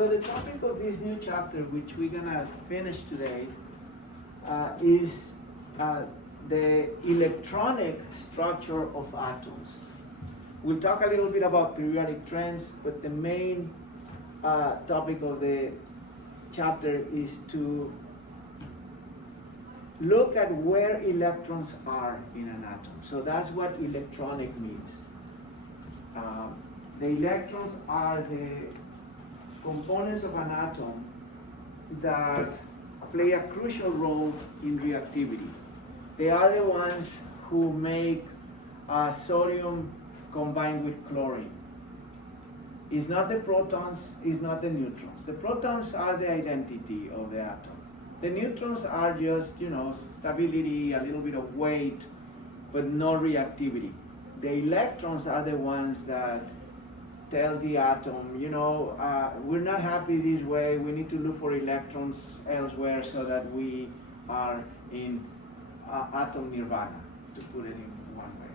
So the topic of this new chapter, which we're gonna finish today, is the electronic structure of atoms. We'll talk a little bit about periodic trends, but the main topic of the chapter is to look at where electrons are in an atom. So that's what electronic means. The electrons are the components of an atom that play a crucial role in reactivity. They are the ones who make sodium combined with chlorine. It's not the protons, it's not the neutrons. The protons are the identity of the atom. The neutrons are just, stability, a little bit of weight, but no reactivity. The electrons are the ones that tell the atom, we're not happy this way, we need to look for electrons elsewhere so that we are in atom nirvana, to put it in one way.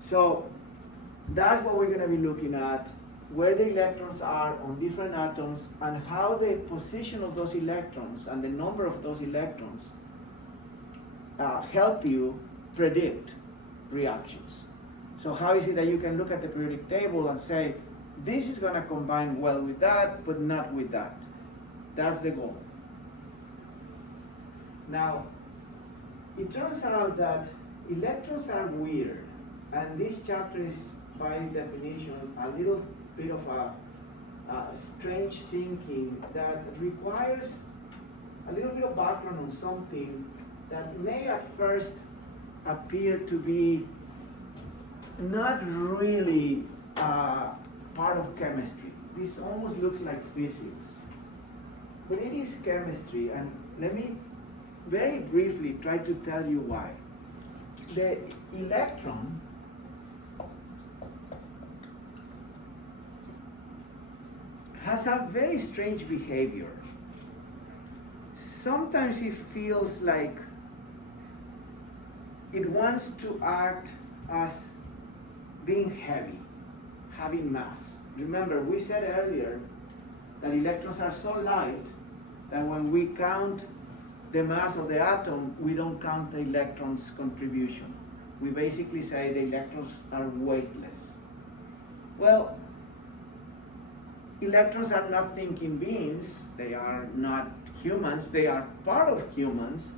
So that's what we're going to be looking at, where the electrons are on different atoms and how the position of those electrons and the number of those electrons help you predict reactions. So how is it that you can look at the periodic table and say, this is going to combine well with that, but not with that? That's the goal. Now, it turns out that electrons are weird, and this chapter is, by definition, a little bit of a strange thinking that requires a little bit of background on something that may at first appear to be not really part of chemistry. This almost looks like physics, but it is chemistry, and let me very briefly try to tell you why. The electron has a very strange behavior. Sometimes it feels like it wants to act as being heavy, having mass. Remember, we said earlier that electrons are so light that when we count the mass of the atom, we don't count the electron's contribution. We basically say the electrons are weightless. Well, electrons are not thinking beings, they are not humans, they are part of humans,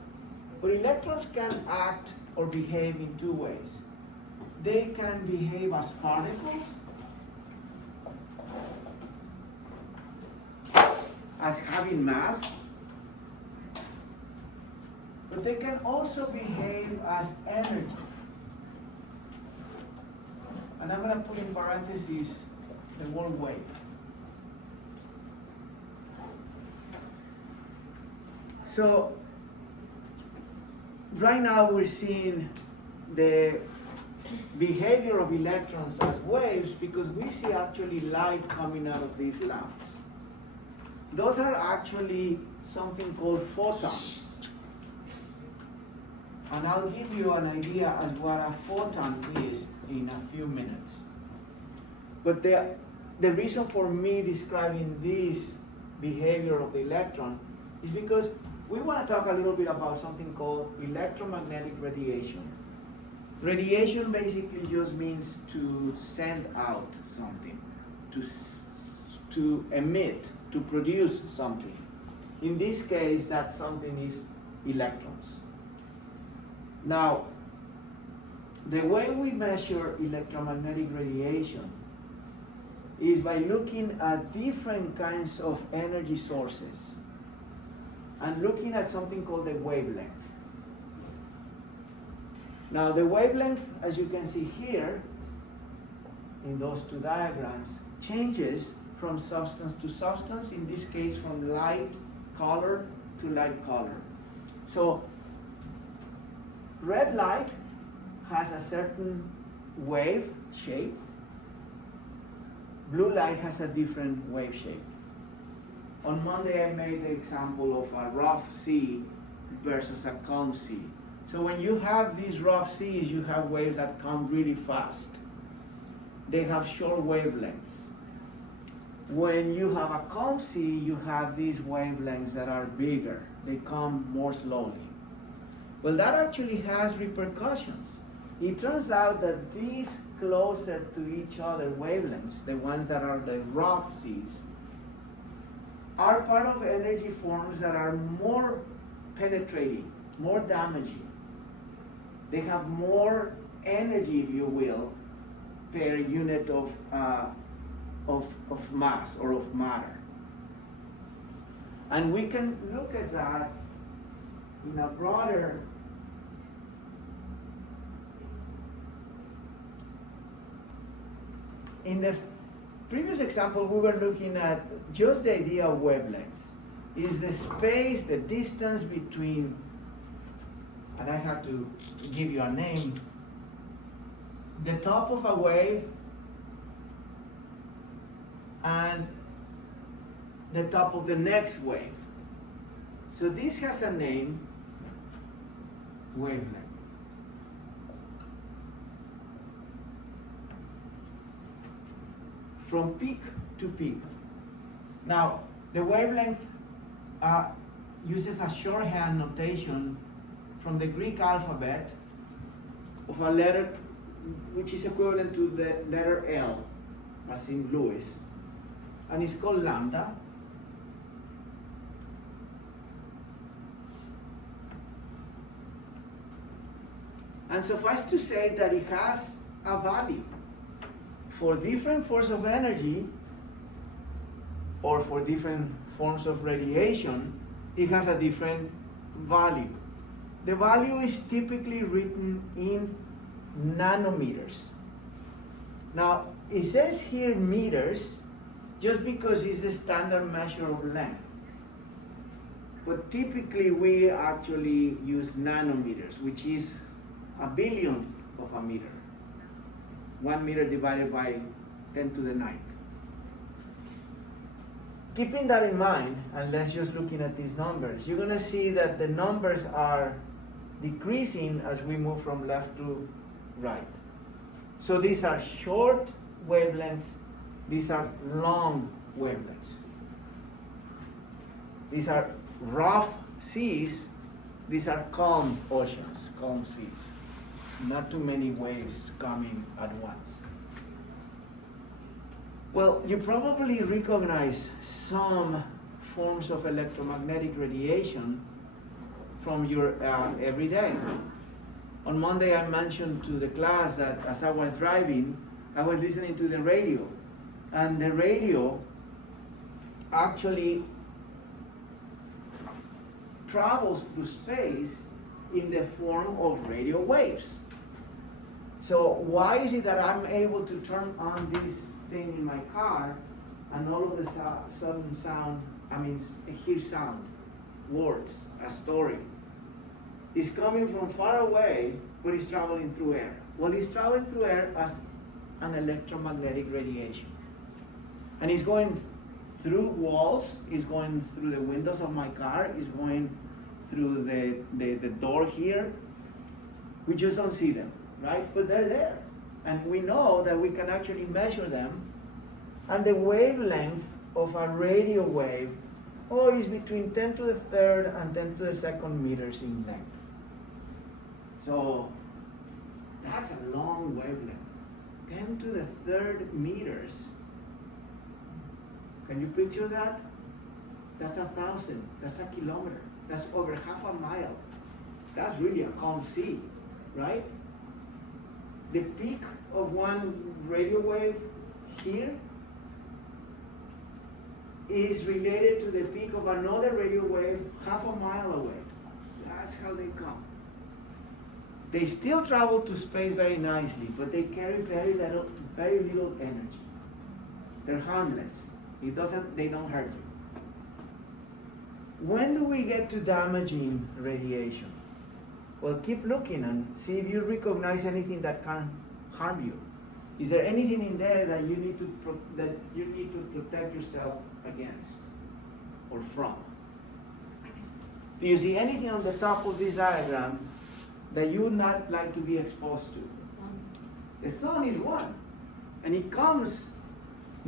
but electrons can act or behave in two ways. They can behave as particles, as having mass, but they can also behave as energy. And I'm going to put in parentheses the word wave. So right now we're seeing the behavior of electrons as waves because we see actually light coming out of these lamps. Those are actually something called photons. And I'll give you an idea as what a photon is in a few minutes. But the reason for me describing this behavior of the electron is because we want to talk a little bit about something called electromagnetic radiation. Radiation basically just means to send out something, to emit, to produce something. In this case, that something is electrons. Now, the way we measure electromagnetic radiation is by looking at different kinds of energy sources and looking at something called the wavelength. Now, the wavelength, as you can see here, in those two diagrams, changes from substance to substance, in this case from light color to light color. So, red light has a certain wave shape, blue light has a different wave shape. On Monday I made the example of a rough sea versus a calm sea. So when you have these rough seas, you have waves that come really fast. They have short wavelengths. When you have a calm sea, you have these wavelengths that are bigger. They come more slowly. Well, that actually has repercussions. It turns out that these closer to each other wavelengths, the ones that are the rough seas, are part of energy forms that are more penetrating, more damaging. They have more energy, if you will, per unit of mass or of matter. And we can look at that in a broader in the previous example, we were looking at just the idea of wavelengths. Is the space, the distance between, and I have to give you a name, the top of a wave and the top of the next wave. So this has a name, wavelength. From peak to peak. Now, the wavelength uses a shorthand notation from the Greek alphabet of a letter which is equivalent to the letter L, as in Lewis, and it's called lambda. And suffice to say that it has a value. For different forms of energy or for different forms of radiation, it has a different value. The value is typically written in nanometers. Now, it says here meters just because it's the standard measure of length. But typically we actually use nanometers, which is a billionth of a meter. 1 meter divided by 10 to the 9th. Keeping that in mind, and let's just looking at these numbers, you're going to see that the numbers are decreasing as we move from left to right. So these are short wavelengths, these are long wavelengths. These are rough seas, these are calm oceans, calm seas. Not too many waves coming at once. Well, you probably recognize some forms of electromagnetic radiation from your everyday. On Monday, I mentioned to the class that as I was driving, I was listening to the radio. And the radio actually travels through space in the form of radio waves. So why is it that I'm able to turn on this thing in my car and all of a sudden hear sound, words, a story? It's coming from far away, but it's traveling through air. Well, it's traveling through air as an electromagnetic radiation. And it's going through walls, it's going through the windows of my car, it's going through the door here. We just don't see them, right? But they're there. And we know that we can actually measure them. And the wavelength of a radio wave, is between 10 to the third and 10 to the second meters in length. So that's a long wavelength. 10 to the third meters. Can you picture that? That's 1,000, that's a kilometer, that's over half a mile. That's really a calm sea, right? The peak of one radio wave here is related to the peak of another radio wave half a mile away. That's how they come. They still travel to space very nicely, but they carry very little energy. They're harmless. They don't hurt you. When do we get to damaging radiation? Well, keep looking and see if you recognize anything that can harm you. Is there anything in there that you need to protect yourself against or from? Do you see anything on the top of this diagram that you would not like to be exposed to? The sun. The sun is one, and it comes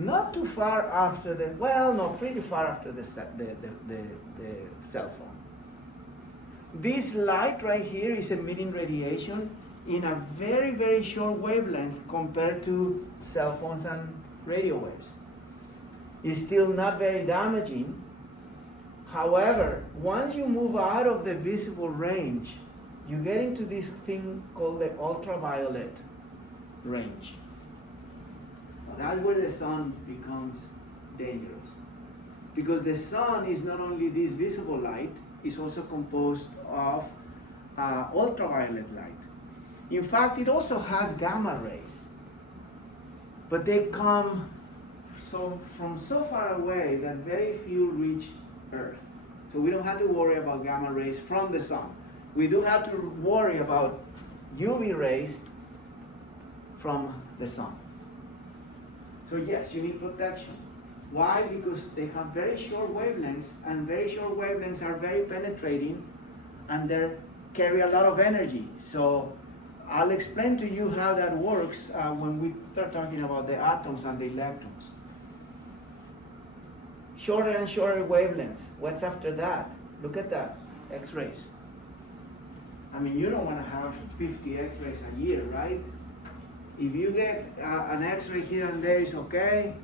not too far after pretty far after the cell phone. This light right here is emitting radiation in a very, very short wavelength compared to cell phones and radio waves. It's still not very damaging. However, once you move out of the visible range, you get into this thing called the ultraviolet range. That's where the sun becomes dangerous. Because the sun is not only this visible light, it's also composed of ultraviolet light. In fact, it also has gamma rays. But they come from so far away that very few reach Earth. So we don't have to worry about gamma rays from the sun. We do have to worry about UV rays from the sun. So yes, you need protection. Why? Because they have very short wavelengths, and very short wavelengths are very penetrating, and they carry a lot of energy. So I'll explain to you how that works when we start talking about the atoms and the electrons. Shorter and shorter wavelengths. What's after that? Look at that, X-rays. I mean, you don't want to have 50 X-rays a year, right? If you get an X-ray here and there, it's okay.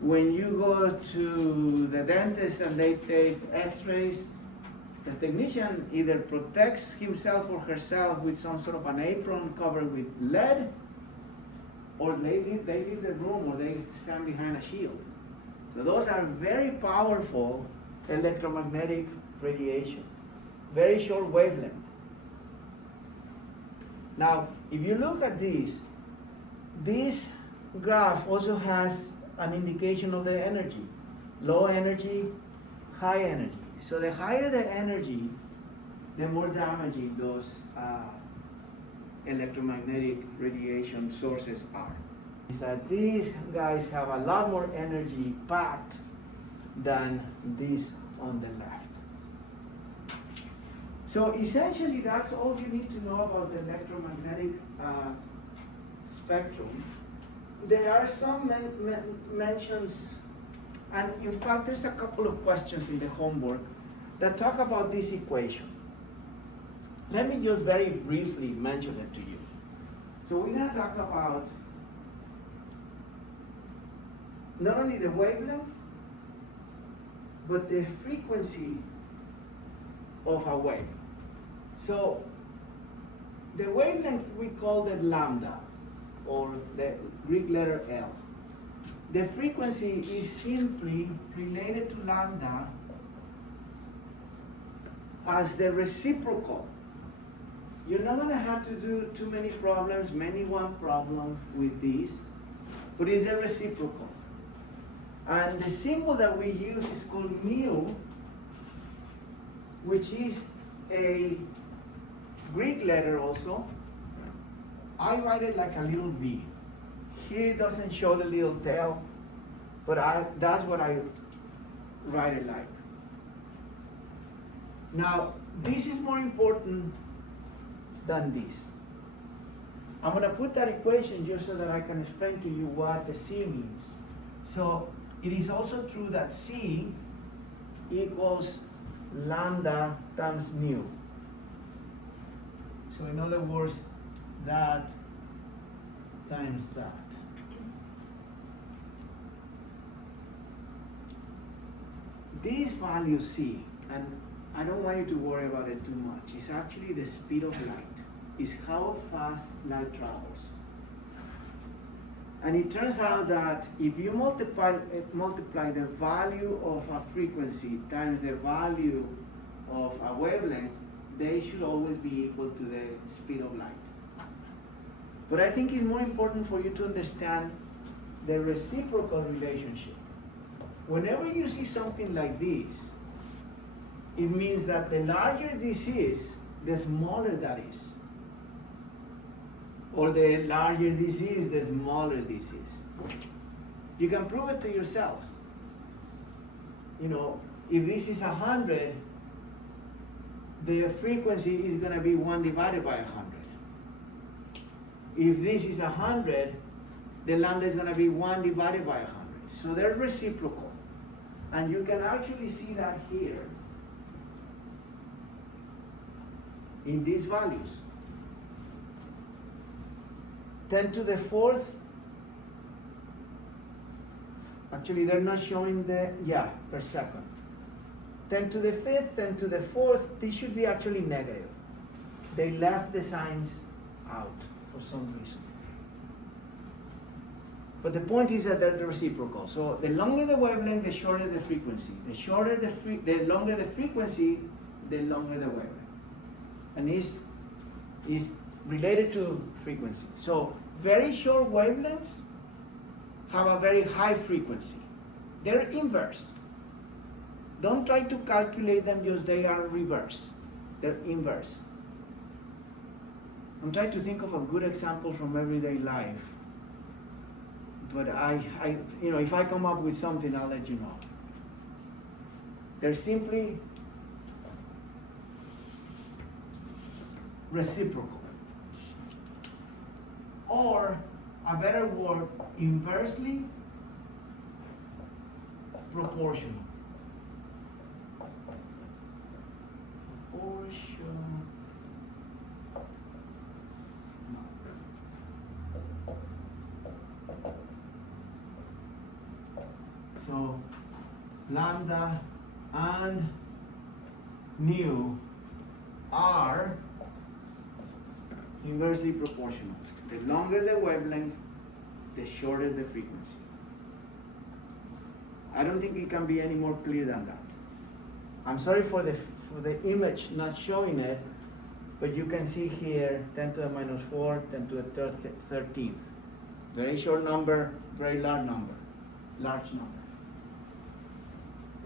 When you go to the dentist and they take X-rays, the technician either protects himself or herself with some sort of an apron covered with lead, or they leave the room, or they stand behind a shield. So those are very powerful electromagnetic radiation, very short wavelength. Now, if you look at this graph also has an indication of the energy. Low energy, high energy. So the higher the energy, the more damaging those electromagnetic radiation sources are. Is that these guys have a lot more energy packed than this on the left. So essentially, that's all you need to know about the electromagnetic spectrum. There are some mentions, and in fact, there's a couple of questions in the homework that talk about this equation. Let me just very briefly mention it to you. So we're going to talk about not only the wavelength, but the frequency of a wave. So the wavelength, we call it lambda, or the Greek letter L. The frequency is simply related to lambda as the reciprocal. You're not going to have to do too many problems, one problem with this, but it's a reciprocal. And the symbol that we use is called mu, which is a Greek letter also. I write it like a little V. Here it doesn't show the little tail, but that's what I write it like. Now, this is more important than this. I'm going to put that equation just so that I can explain to you what the C means. So it is also true that C equals lambda times mu. So in other words, that times that. This value C, and I don't want you to worry about it too much, it's actually the speed of light. It's how fast light travels. And it turns out that if you multiply the value of a frequency times the value of a wavelength, they should always be equal to the speed of light. But I think it's more important for you to understand the reciprocal relationship. Whenever you see something like this, it means that the larger this is, the smaller that is. Or the larger this is, the smaller this is. You can prove it to yourselves. You know, if this is 100, the frequency is going to be 1 divided by 100. If this is 100, the lambda is going to be 1 divided by 100. So they're reciprocal. And you can actually see that here in these values. 10 to the fourth, actually they're not showing the, per second. 10 to the fifth, 10 to the fourth, this should be actually negative. They left the signs out for some reason. But the point is that they're reciprocal. So the longer the wavelength, the shorter the frequency. The longer the frequency, the longer the wavelength. And is related to frequency. So very short wavelengths have a very high frequency. They're inverse. Don't try to calculate them just they are reverse. They're inverse. I'm trying to think of a good example from everyday life. But if I come up with something, I'll let you know. They're simply reciprocal. Or, a better word, inversely proportional. So, lambda and nu are inversely proportional. The longer the wavelength, the shorter the frequency. I don't think it can be any more clear than that. I'm sorry for the image not showing it, but you can see here 10 to the minus 4, 10 to the 13. Very short number, very large number. Large number.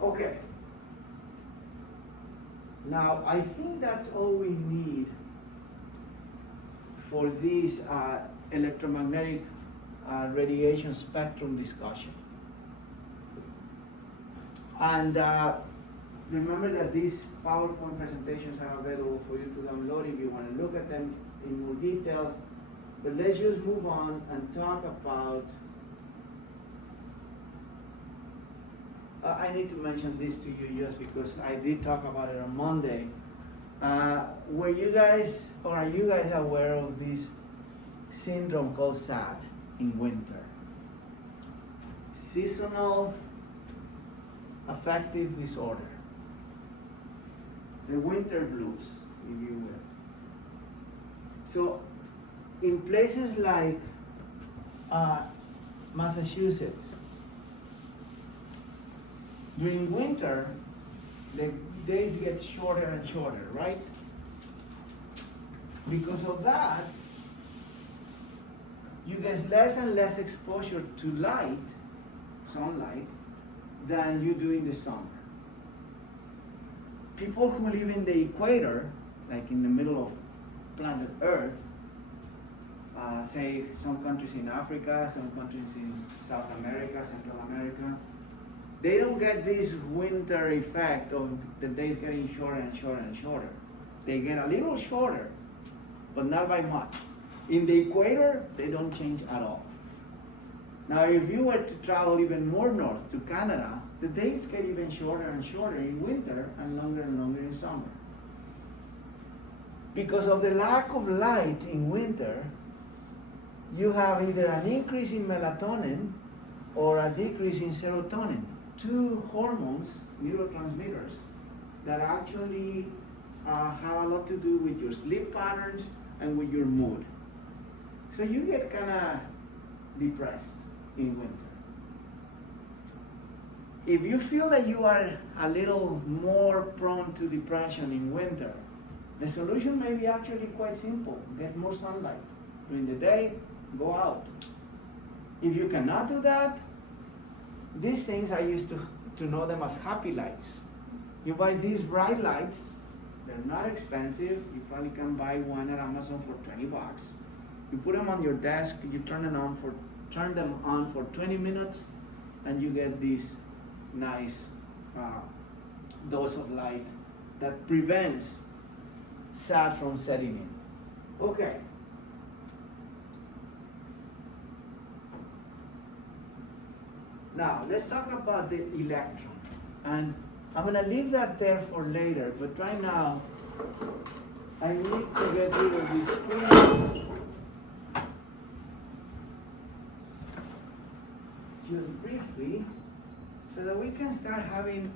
Okay. Now, I think that's all we need for this electromagnetic radiation spectrum discussion. And remember that these PowerPoint presentations are available for you to download if you want to look at them in more detail. But let's just move on and talk about, I need to mention this to you just because I did talk about it on Monday. Are you guys aware of this syndrome called SAD in winter? Seasonal affective disorder. The winter blues, if you will. So, in places like Massachusetts, during winter, the days get shorter and shorter, right? Because of that, you get less and less exposure to light, sunlight, than you do in the summer. People who live in the equator, like in the middle of planet Earth, say some countries in Africa, some countries in South America, Central America, they don't get this winter effect of the days getting shorter and shorter and shorter. They get a little shorter, but not by much. In the equator, they don't change at all. Now, if you were to travel even more north to Canada, the days get even shorter and shorter in winter and longer in summer. Because of the lack of light in winter, you have either an increase in melatonin or a decrease in serotonin, two hormones, neurotransmitters, that actually have a lot to do with your sleep patterns and with your mood. So you get kind of depressed in winter. If you feel that you are a little more prone to depression in winter, the solution may be actually quite simple. Get more sunlight. During the day, go out. If you cannot do that, these things, I used to know them as happy lights. You buy these bright lights, they're not expensive. You probably can buy one at Amazon for $20. You put them on your desk, you turn them on for 20 minutes, and you get this nice dose of light that prevents SAD from setting in. Okay. Now, let's talk about the electron. And I'm going to leave that there for later, but right now, I need to get rid of this screen. Just briefly, so that we can start having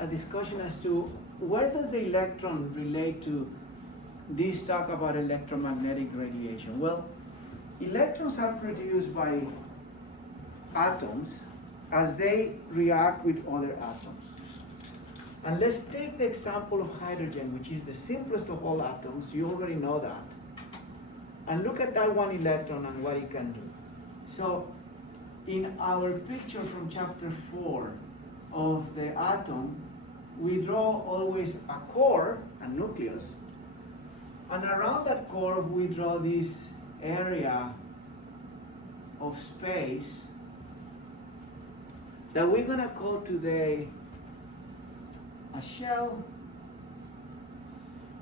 a discussion as to where does the electron relate to this talk about electromagnetic radiation. Well, electrons are produced by atoms as they react with other atoms. And let's take the example of hydrogen, which is the simplest of all atoms. You already know that. And look at that one electron and what it can do. So in our picture from chapter 4 of the atom, we draw always a core, a nucleus, and around that core we draw this area of space that we're going to call today a shell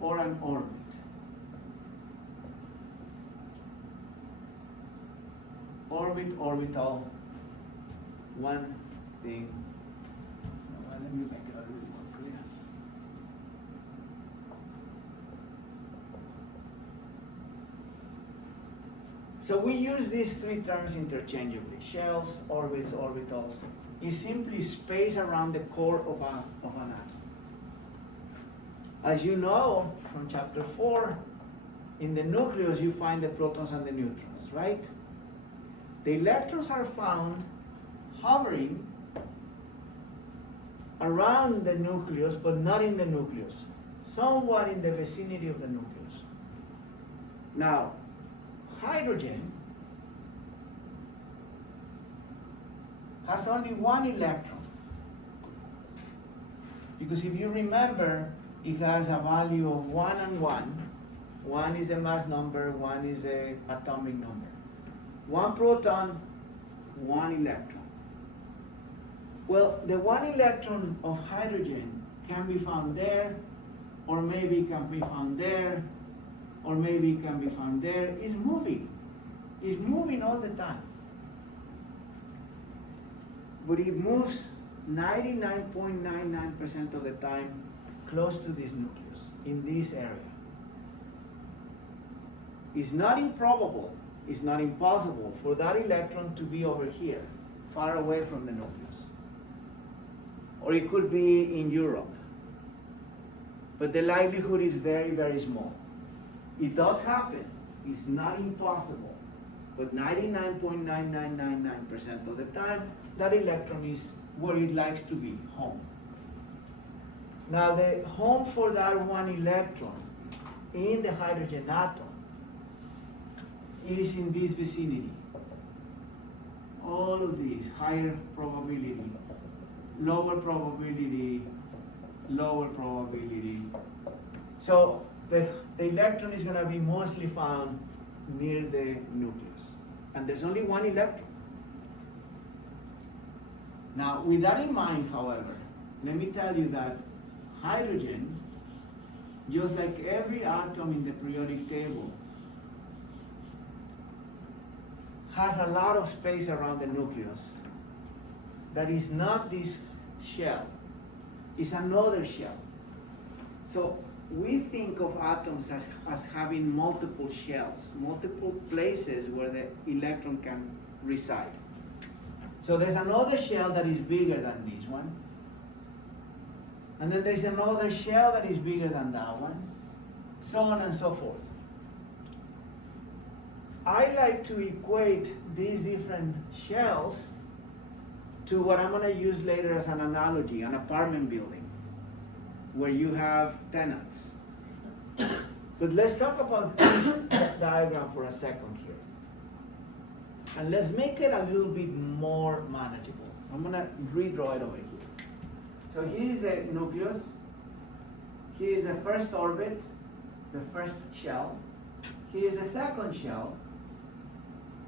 or an orbit. Orbit, orbital, one thing. Let me make it a little more clear. So we use these three terms interchangeably: shells, orbits, orbitals. Is simply space around the core of an atom. As you know from chapter 4, in the nucleus you find the protons and the neutrons, right? The electrons are found hovering around the nucleus, but not in the nucleus, somewhat in the vicinity of the nucleus. Now, hydrogen has only one electron, because if you remember, it has a value of 1 and 1. 1 is the mass number, 1 is the atomic number. 1 proton, 1 electron. Well, the 1 electron of hydrogen can be found there, or maybe it can be found there, or maybe it can be found there. It's moving. It's moving all the time. But it moves 99.99% of the time close to this nucleus, in this area. It's not improbable, it's not impossible for that electron to be over here, far away from the nucleus. Or it could be in Europe. But the likelihood is very, very small. It does happen. It's not impossible. But 99.9999% of the time, that electron is where it likes to be, home. Now, the home for that 1 electron in the hydrogen atom is in this vicinity. All of these, higher probability, lower probability, lower probability. So the electron is going to be mostly found near the nucleus. And there's only 1 electron. Now, with that in mind, however, let me tell you that hydrogen, just like every atom in the periodic table, has a lot of space around the nucleus that is not this shell, it's another shell. So we think of atoms as having multiple shells, multiple places where the electron can reside. So there's another shell that is bigger than this one. And then there's another shell that is bigger than that one, so on and so forth. I like to equate these different shells to what I'm going to use later as an analogy, an apartment building, where you have tenants. But let's talk about this diagram for a second here. And let's make it a little bit more manageable. I'm going to redraw it over here. So here is the nucleus. Here is the first orbit, the first shell. Here is the second shell.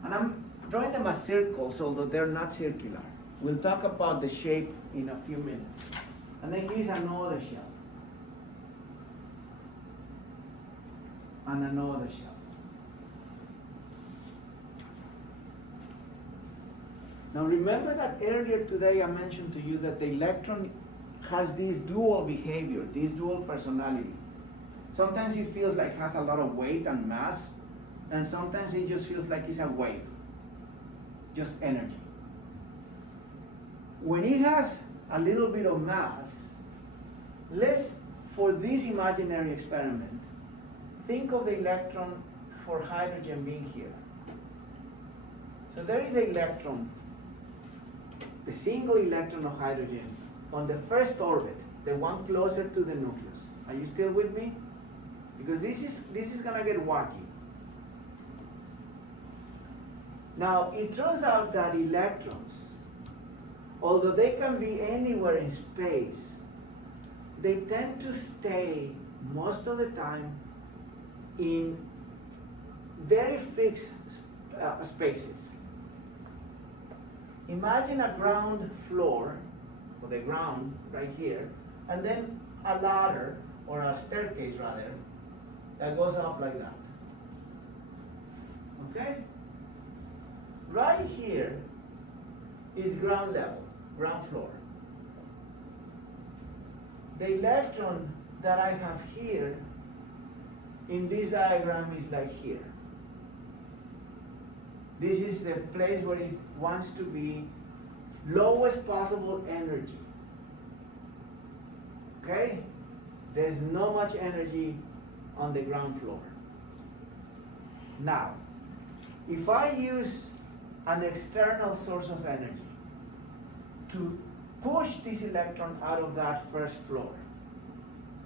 And I'm drawing them as circles, although they're not circular. We'll talk about the shape in a few minutes. And then here's another shell. And another shell. Now remember that earlier today I mentioned to you that the electron has this dual behavior, this dual personality. Sometimes it feels like it has a lot of weight and mass, and sometimes it just feels like it's a wave, just energy. When it has a little bit of mass, let's, for this imaginary experiment, think of the electron for hydrogen being here. So there is an electron, a single electron of hydrogen on the first orbit, the one closer to the nucleus. Are you still with me? Because this is gonna get wacky. Now it turns out that electrons, although they can be anywhere in space, they tend to stay most of the time in very fixed spaces. Imagine a ground floor, or the ground right here, and then a ladder, or a staircase rather, that goes up like that. Okay? Right here is ground level, ground floor. The electron that I have here in this diagram is like here. This is the place where it wants to be, lowest possible energy. Okay? There's not much energy on the ground floor. Now, if I use an external source of energy to push this electron out of that first floor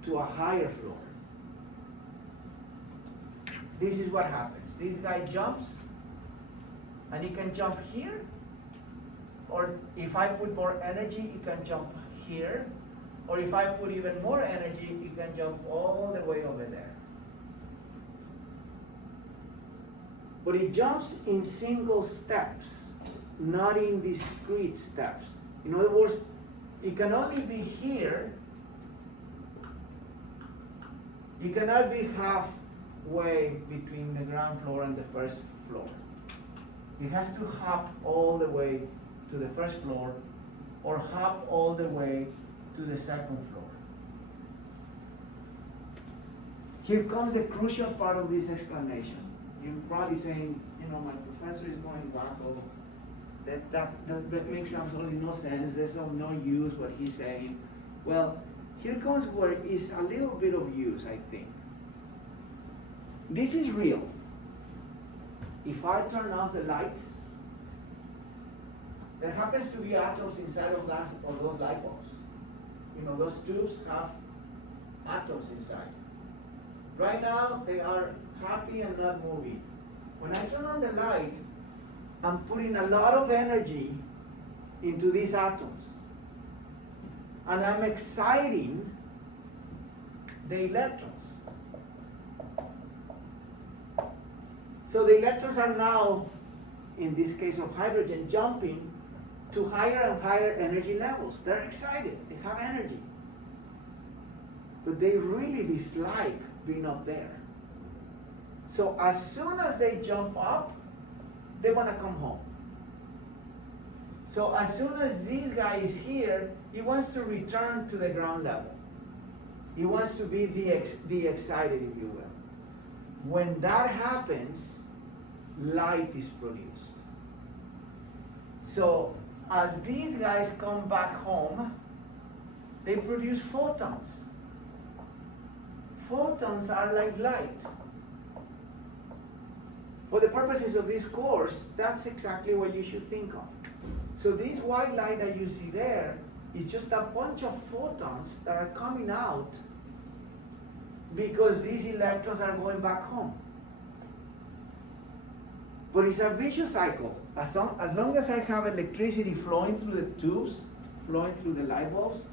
to a higher floor, this is what happens. This guy jumps, and he can jump here, or if I put more energy, he can jump here, or if I put even more energy, he can jump all the way over there. But it jumps in single steps, not in discrete steps. In other words, it can only be here. You cannot be halfway between the ground floor and the first floor. It has to hop all the way to the first floor, or hop all the way to the second floor. Here comes the crucial part of this explanation. You're probably saying, my professor is going wacko. That makes absolutely no sense. There's of no use what he's saying. Well, here comes where is a little bit of use, I think. This is real. If I turn off the lights, there happens to be atoms inside of those light bulbs. Those tubes have atoms inside. Right now, they are happy and not moving. When I turn on the light, I'm putting a lot of energy into these atoms. And I'm exciting the electrons. So the electrons are now, in this case of hydrogen, jumping to higher and higher energy levels. They're excited, they have energy. But they really dislike being up there. So as soon as they jump up, they want to come home. So as soon as this guy is here, he wants to return to the ground level. He wants to be the excited, if you will. When that happens, light is produced. So as these guys come back home, they produce photons. Photons are like light. For the purposes of this course, that's exactly what you should think of. So this white light that you see there is just a bunch of photons that are coming out because these electrons are going back home. But it's a vicious cycle. As long as I have electricity flowing through the tubes, flowing through the light bulbs,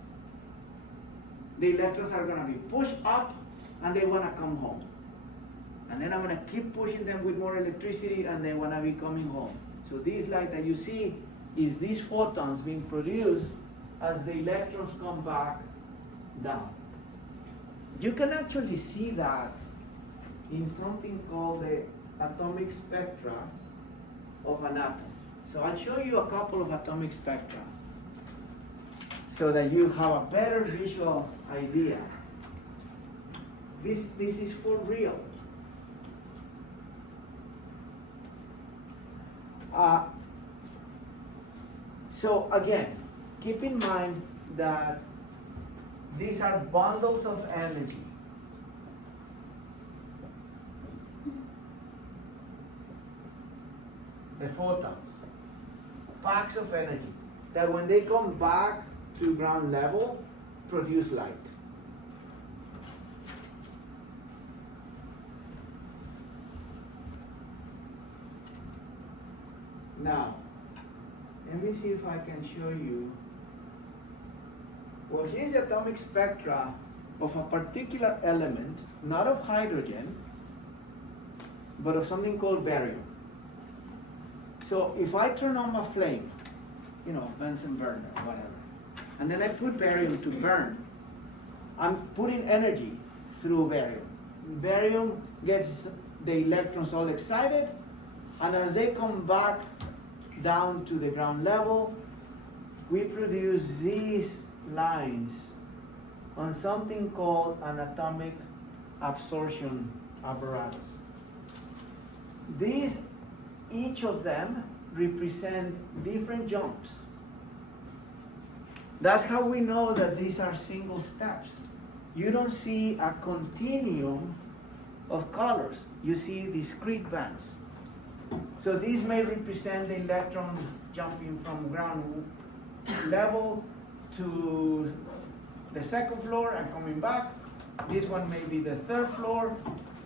the electrons are going to be pushed up and they want to come home. And then I'm going to keep pushing them with more electricity and they want to be coming home. So this light that you see is these photons being produced as the electrons come back down. You can actually see that in something called the atomic spectra of an atom. So I'll show you a couple of atomic spectra so that you have a better visual idea. This is for real. So again, keep in mind that these are bundles of energy. The photons, packs of energy, that when they come back to ground level, produce light. Now, let me see if I can show you. Well, here's the atomic spectra of a particular element, not of hydrogen, but of something called barium. So if I turn on my flame, Bunsen burner, whatever, and then I put barium to burn, I'm putting energy through barium. Barium gets the electrons all excited, and as they come back down to the ground level, we produce these lines on something called an atomic absorption apparatus. Each of them represent different jumps. That's how we know that these are single steps. You don't see a continuum of colors. You see discrete bands. So these may represent the electron jumping from ground level to the second floor and coming back. This one may be the third floor.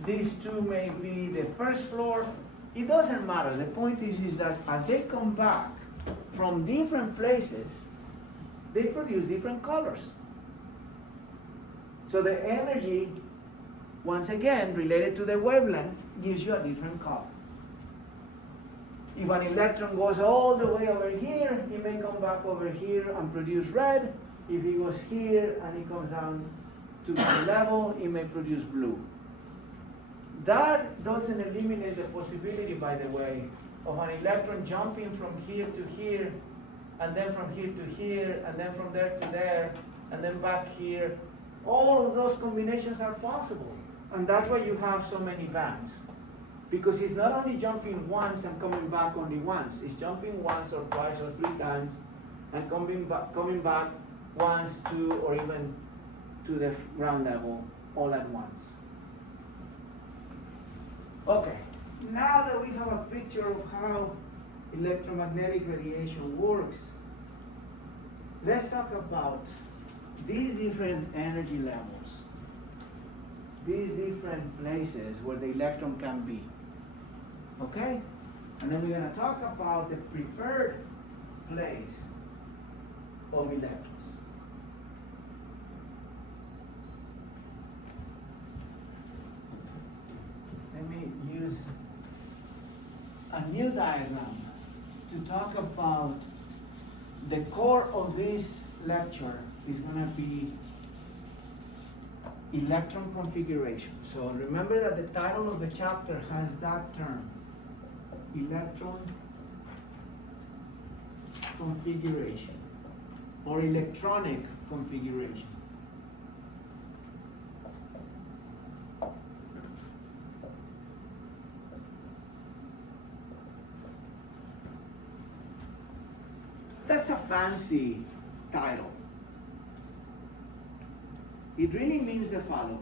These two may be the first floor. It doesn't matter. The point is that as they come back from different places, they produce different colors. So the energy, once again, related to the wavelength, gives you a different color. If an electron goes all the way over here, it may come back over here and produce red. If it goes here and it comes down to the level, it may produce blue. That doesn't eliminate the possibility, by the way, of an electron jumping from here to here, and then from here to here, and then from there to there, and then back here. All of those combinations are possible. And that's why you have so many bands. Because it's not only jumping once and coming back only once. It's jumping once or twice or three times and coming back once, two, or even to the ground level all at once. Okay, now that we have a picture of how electromagnetic radiation works, let's talk about these different energy levels, these different places where the electron can be. Okay? And then we're going to talk about the preferred place of electrons. Let me use a new diagram to talk about the core of this lecture is going to be electron configuration. So remember that the title of the chapter has that term, electron configuration or electronic configuration. That's a fancy title. It really means the following: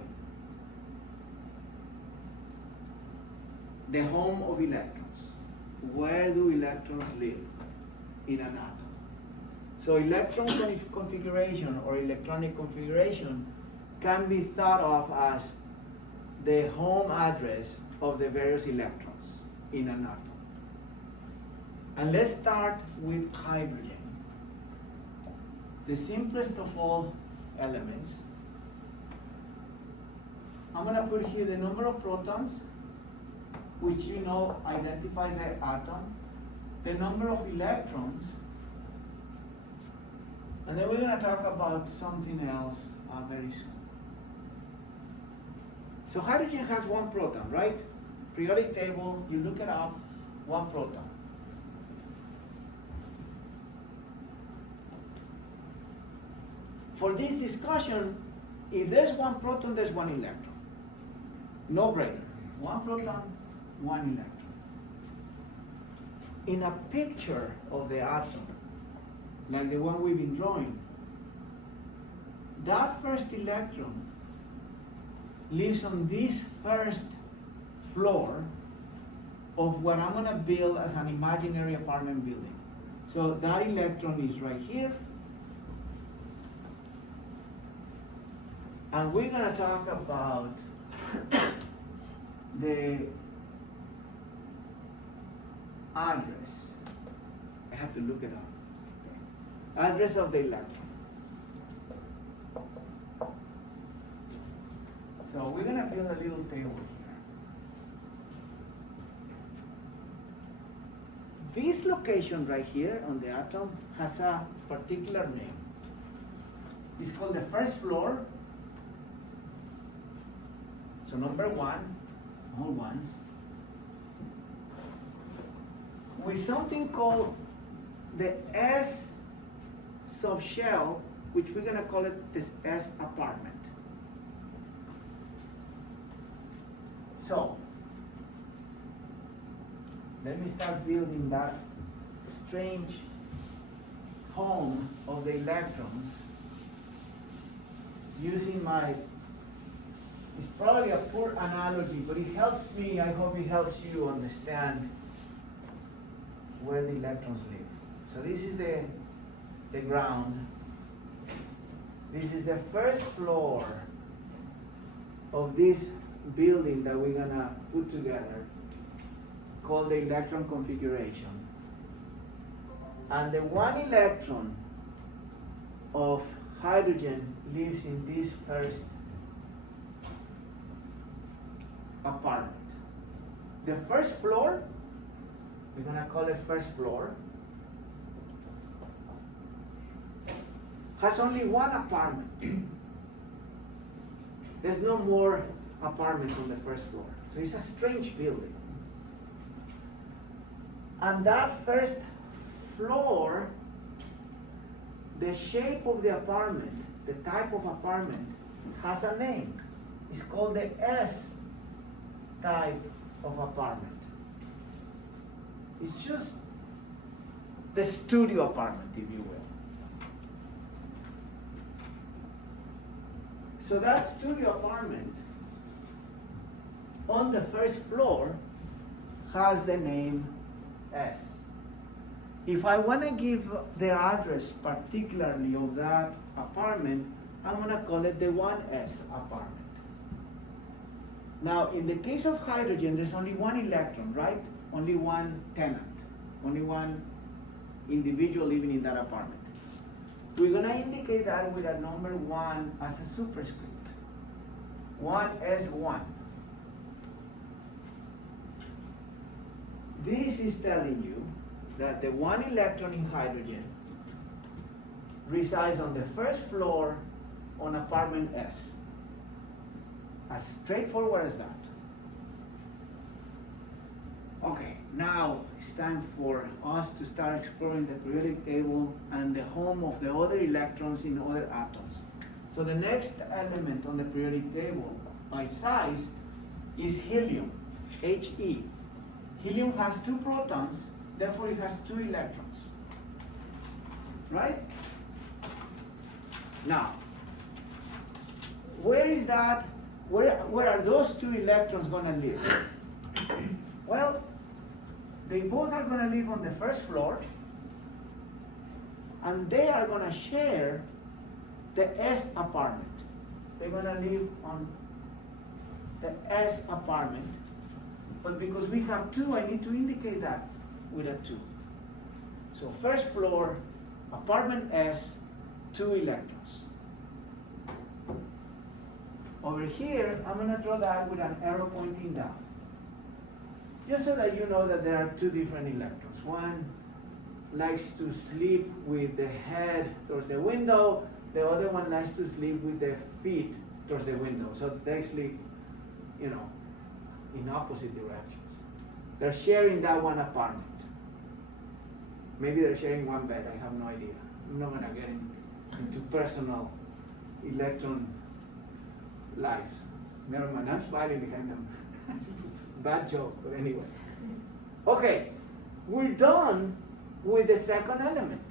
the home of electrons. Where do electrons live in an atom? So electron configuration or electronic configuration can be thought of as the home address of the various electrons in an atom. And let's start with hydrogen, the simplest of all elements. I'm going to put here the number of protons, which you know identifies the atom, the number of electrons, and then we're going to talk about something else very soon. So hydrogen has one proton, right? Periodic table, you look it up, one proton. for this discussion, if there's one proton, there's one electron. No brainer. One proton, one electron. In a picture of the atom, like the one we've been drawing, that first electron lives on this first floor of what I'm going to build as an imaginary apartment building. So that electron is right here. And we're going to talk about the address. I have to look it up. Okay. Address of the electron. So we're going to build a little table here. This location right here on the atom has a particular name. It's called the first floor. So number one, all ones, with something called the S subshell, which we're going to call it this S apartment. So, let me start building that strange home of the electrons using my, it's probably a poor analogy, but it helps me, I hope it helps you understand where the electrons live. So this is the ground. This is the first floor of this building that we're gonna put together, called the electron configuration. And the one electron of hydrogen lives in this first apartment. The first floor, we're gonna call it first floor, has only one apartment. There's no more apartments on the first floor. So it's a strange building. And that first floor, the shape of the apartment, the type of apartment, has a name. It's called the S type of apartment. It's just the studio apartment, if you will. So that studio apartment on the first floor has the name S. If I want to give the address particularly of that apartment, I'm going to call it the 1S apartment. Now, in the case of hydrogen, there's only one electron, right? Only one tenant, only one individual living in that apartment. We're going to indicate that with a number 1 as a superscript. 1S1. This is telling you that the one electron in hydrogen resides on the first floor on apartment S. As straightforward as that. Okay, now it's time for us to start exploring the periodic table and the home of the other electrons in other atoms. So the next element on the periodic table by size is helium, He. Helium has 2 protons, therefore it has 2 electrons. Right? Now, where is that? Where are those 2 electrons going to live? Well, they both are going to live on the first floor, and they are going to share the S apartment. They're going to live on the S apartment, but because we have 2, I need to indicate that with a 2. So first floor, apartment S, 2 electrons. Over here, I'm going to draw that with an arrow pointing down. Just so that you know that there are 2 different electrons. One likes to sleep with the head towards the window. The other one likes to sleep with the feet towards the window. So they sleep, in opposite directions. They're sharing that one apartment. Maybe they're sharing one bed, I have no idea. I'm not going to get into personal electron lives. Never mind, I'm smiling behind them. Bad joke, but anyway. Okay, we're done with the second element.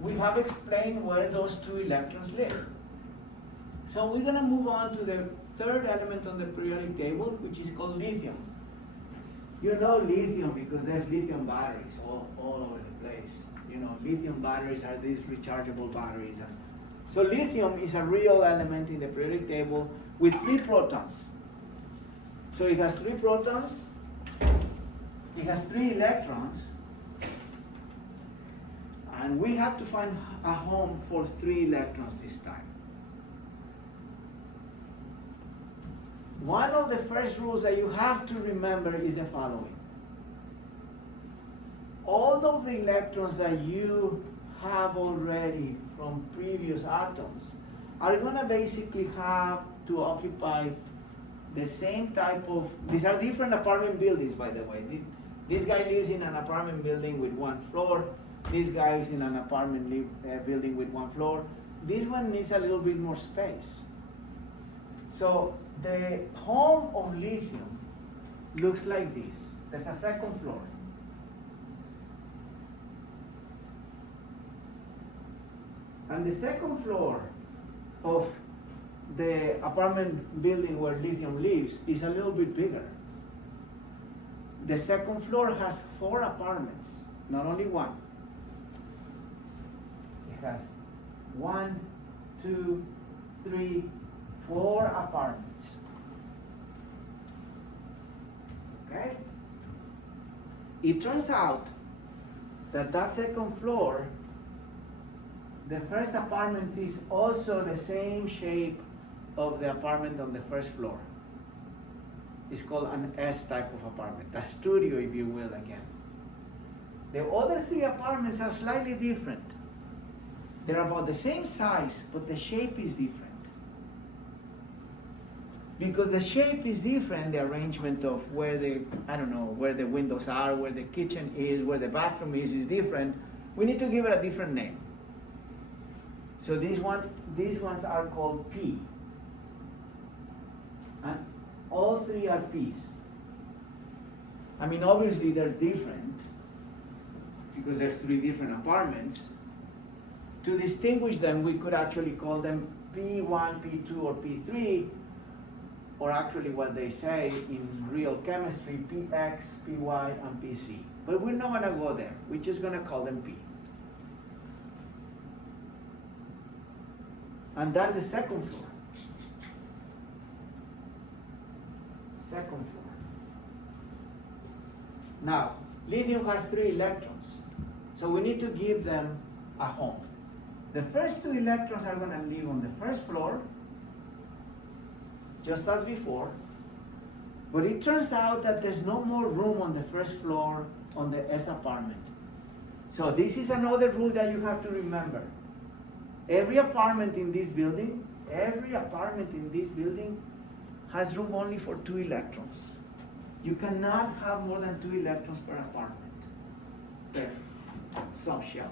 We have explained where those two electrons live. So we're going to move on to the third element on the periodic table, which is called lithium. You know lithium because there's lithium batteries all over the place. You know, lithium batteries are these rechargeable batteries. So lithium is a real element in the periodic table with 3 protons. So it has 3 protons, it has 3 electrons, and we have to find a home for 3 electrons this time. One of the first rules that you have to remember is the following. All of the electrons that you have already from previous atoms are going to basically have to occupy the same type of, these are different apartment buildings, by the way. This guy lives in an apartment building with 1 floor. This guy is in an apartment building with 1 floor. This one needs a little bit more space. So the home of lithium looks like this. There's a second floor. And the second floor of the apartment building where lithium lives is a little bit bigger. The second floor has 4 apartments, not only 1. It has 1, 2, 3, 4 apartments. Okay? It turns out that that second floor, the first apartment is also the same shape of the apartment on the first floor. It's called an S type of apartment, a studio if you will again. The other 3 apartments are slightly different. They're about the same size, but the shape is different. Because the shape is different, the arrangement of where the, where the windows are, where the kitchen is, where the bathroom is different, we need to give it a different name. So these ones are called P. And all 3 are P's. I mean, obviously they're different because there's 3 different apartments. To distinguish them, we could actually call them P1, P2, or P3, or actually what they say in real chemistry, Px, Py, and Pc. But we're not gonna go there. We're just gonna call them P. And that's the second floor. Second floor. Now, lithium has 3 electrons, so we need to give them a home. The first 2 electrons are going to live on the first floor, just as before, but it turns out that there's no more room on the first floor on the S apartment. So this is another rule that you have to remember. Every apartment in this building has room only for 2 electrons. You cannot have more than 2 electrons per apartment, per subshell.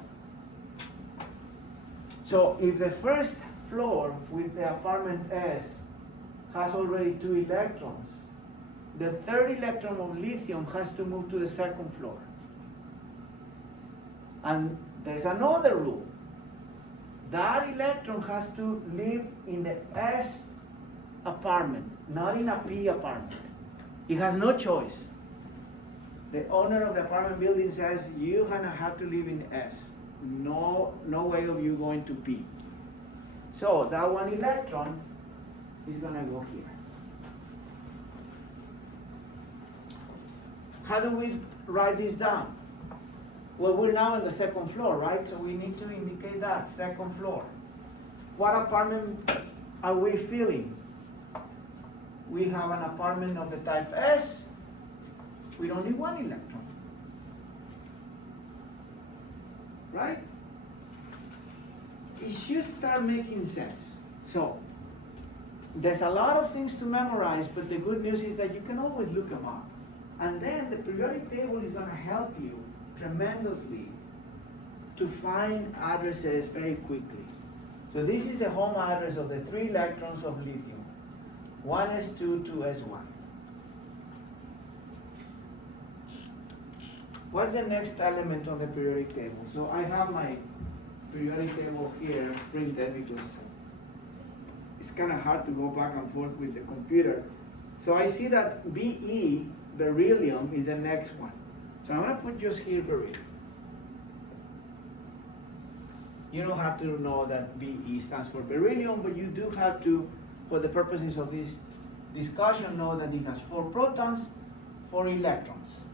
So if the first floor with the apartment S has already 2 electrons, the third electron of lithium has to move to the second floor. And there's another rule. That electron has to live in the S apartment, not in a P apartment. It has no choice. The owner of the apartment building says, you're gonna have to live in S. No way of you going to P. So that 1 electron is gonna go here. How do we write this down? Well, we're now on the second floor, right? So we need to indicate that, second floor. What apartment are we filling? We have an apartment of the type S with only 1 electron. Right? It should start making sense. So, there's a lot of things to memorize, but the good news is that you can always look them up. And then the periodic table is going to help you tremendously to find addresses very quickly. So this is the home address of the 3 electrons of lithium. 1s2, 2s1. What's the next element on the periodic table? So I have my periodic table here printed because it's kind of hard to go back and forth with the computer. So I see that Be, beryllium, is the next one. So I'm going to put just here beryllium. You don't have to know that Be stands for beryllium, but you do have to, for the purposes of this discussion, know that it has 4 protons, 4 electrons.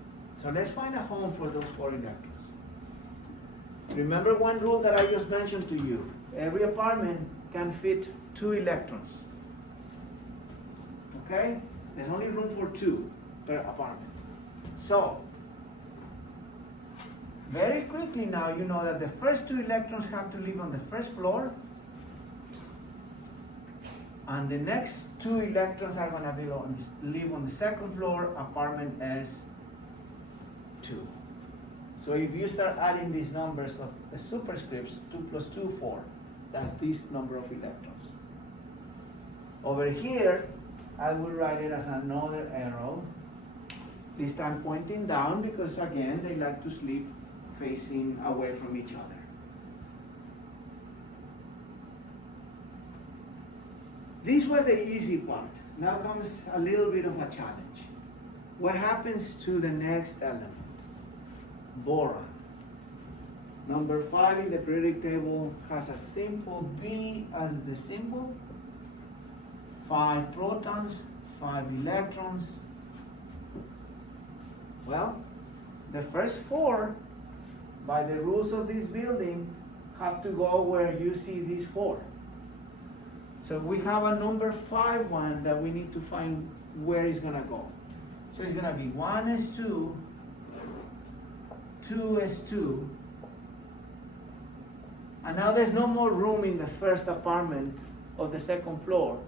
So let's find a home for those 4 electrons. Remember one rule that I just mentioned to you. Every apartment can fit 2 electrons. Okay? There's only room for 2 per apartment. So, very quickly now you know that the first 2 electrons have to live on the first floor, and the next 2 electrons are going to live on the second floor, apartment S2. So if you start adding these numbers of the superscripts, 2 plus 2, 4, that's this number of electrons. Over here, I will write it as another arrow, this time pointing down, because again, they like to sleep facing away from each other. This was the easy part. Now comes a little bit of a challenge. What happens to the next element? Boron. Number 5 in the periodic table has a simple B as the symbol. 5 protons, 5 electrons. Well, the first 4, by the rules of this building, have to go where you see these 4. So we have a number 5 one that we need to find where it's going to go. So it's going to be 1s2, 2s2, and now there's no more room in the first apartment of the second floor,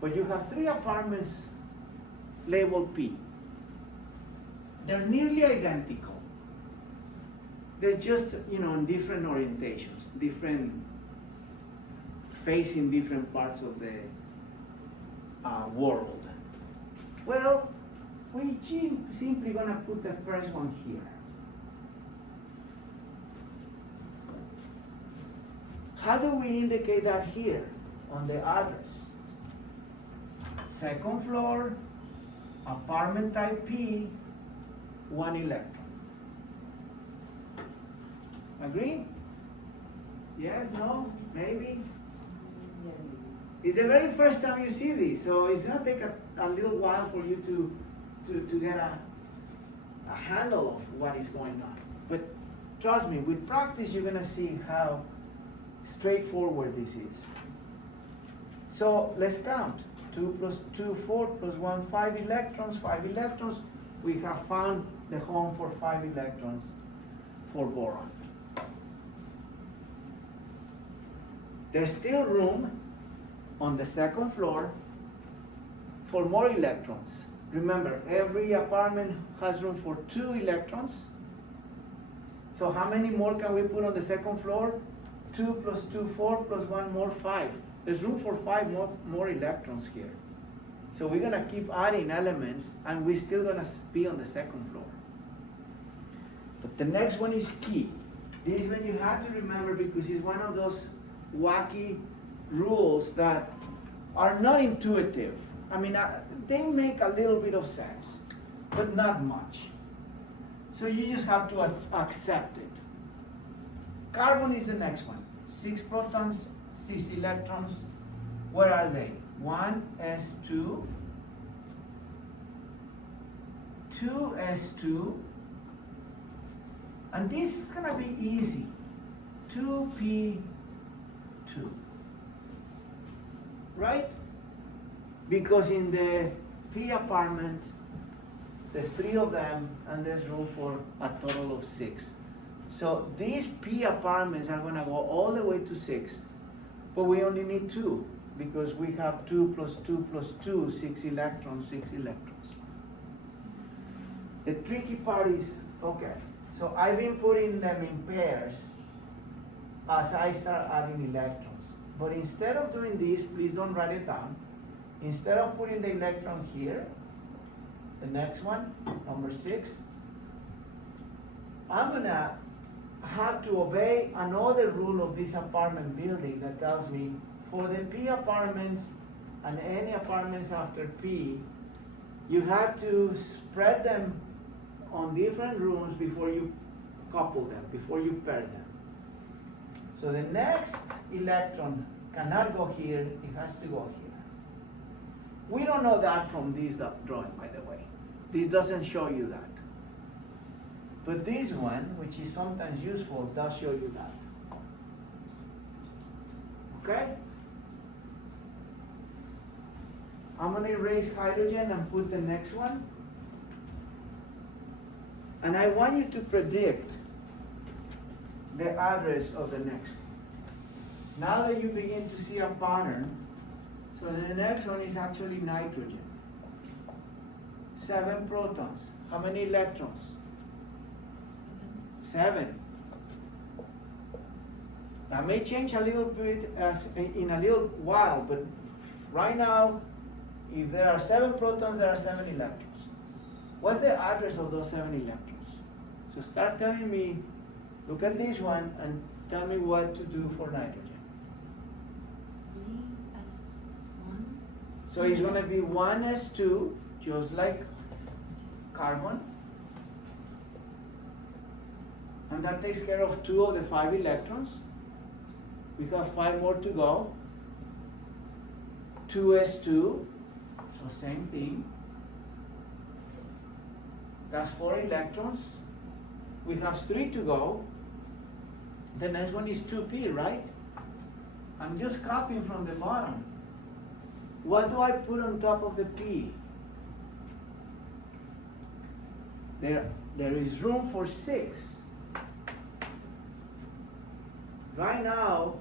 but you have 3 apartments labeled P. They're nearly identical. They're just, in different orientations, facing different parts of the world. Well, we're simply going to put the first one here. How do we indicate that here on the address? Second floor, apartment type P, 1 electron. Agree? Yes, no, maybe? It's the very first time you see this, so it's going to take a little while for you to get a handle of what is going on. But trust me, with practice, you're going to see how straightforward this is. So let's count. 2 plus 2, 4 plus 1, 5 electrons, 5 electrons. We have found the home for 5 electrons for boron. There's still room on the second floor for more electrons. Remember, every apartment has room for 2 electrons. So how many more can we put on the second floor? 2 plus 2, 4 plus 1 more, 5. There's room for 5 more electrons here. So we're going to keep adding elements, and we're still going to be on the second floor. But the next one is key. This one you have to remember because it's one of those wacky rules that are not intuitive. I mean, they make a little bit of sense, but not much. So you just have to accept it. Carbon is the next one. 6 protons, 6 electrons. Where are they? 1s2, 2s2, and this is going to be easy. 2p2. Right? Because in the P apartment, there's 3 of them, and there's room for a total of 6. So these P apartments are going to go all the way to 6, but we only need 2 because we have 2 plus 2 plus 2, 6 electrons, 6 electrons. The tricky part is, okay, so I've been putting them in pairs, as I start adding electrons. But instead of doing this, please don't write it down. Instead of putting the electron here, the next one, number 6, I'm gonna have to obey another rule of this apartment building that tells me for the P apartments and any apartments after P, you have to spread them on different rooms before you couple them, before you pair them. So the next electron cannot go here, it has to go here. We don't know that from this drawing, by the way. This doesn't show you that. But this one, which is sometimes useful, does show you that. Okay? I'm going to erase hydrogen and put the next one. And I want you to predict the address of the next one. Now that you begin to see a pattern, so the next one is actually nitrogen. 7 protons. How many electrons? 7. That may change a little bit in a little while, but right now, if there are 7 protons, there are 7 electrons. What's the address of those 7 electrons? So start telling me, look at this one and tell me what to do for nitrogen. 3s1. So it's going to be 1s2, just like carbon. And that takes care of 2 of the 5 electrons. We have 5 more to go. 2s2, so same thing. That's 4 electrons. We have 3 to go. The next one is 2p, right? I'm just copying from the bottom. What do I put on top of the p? There is room for 6. Right now,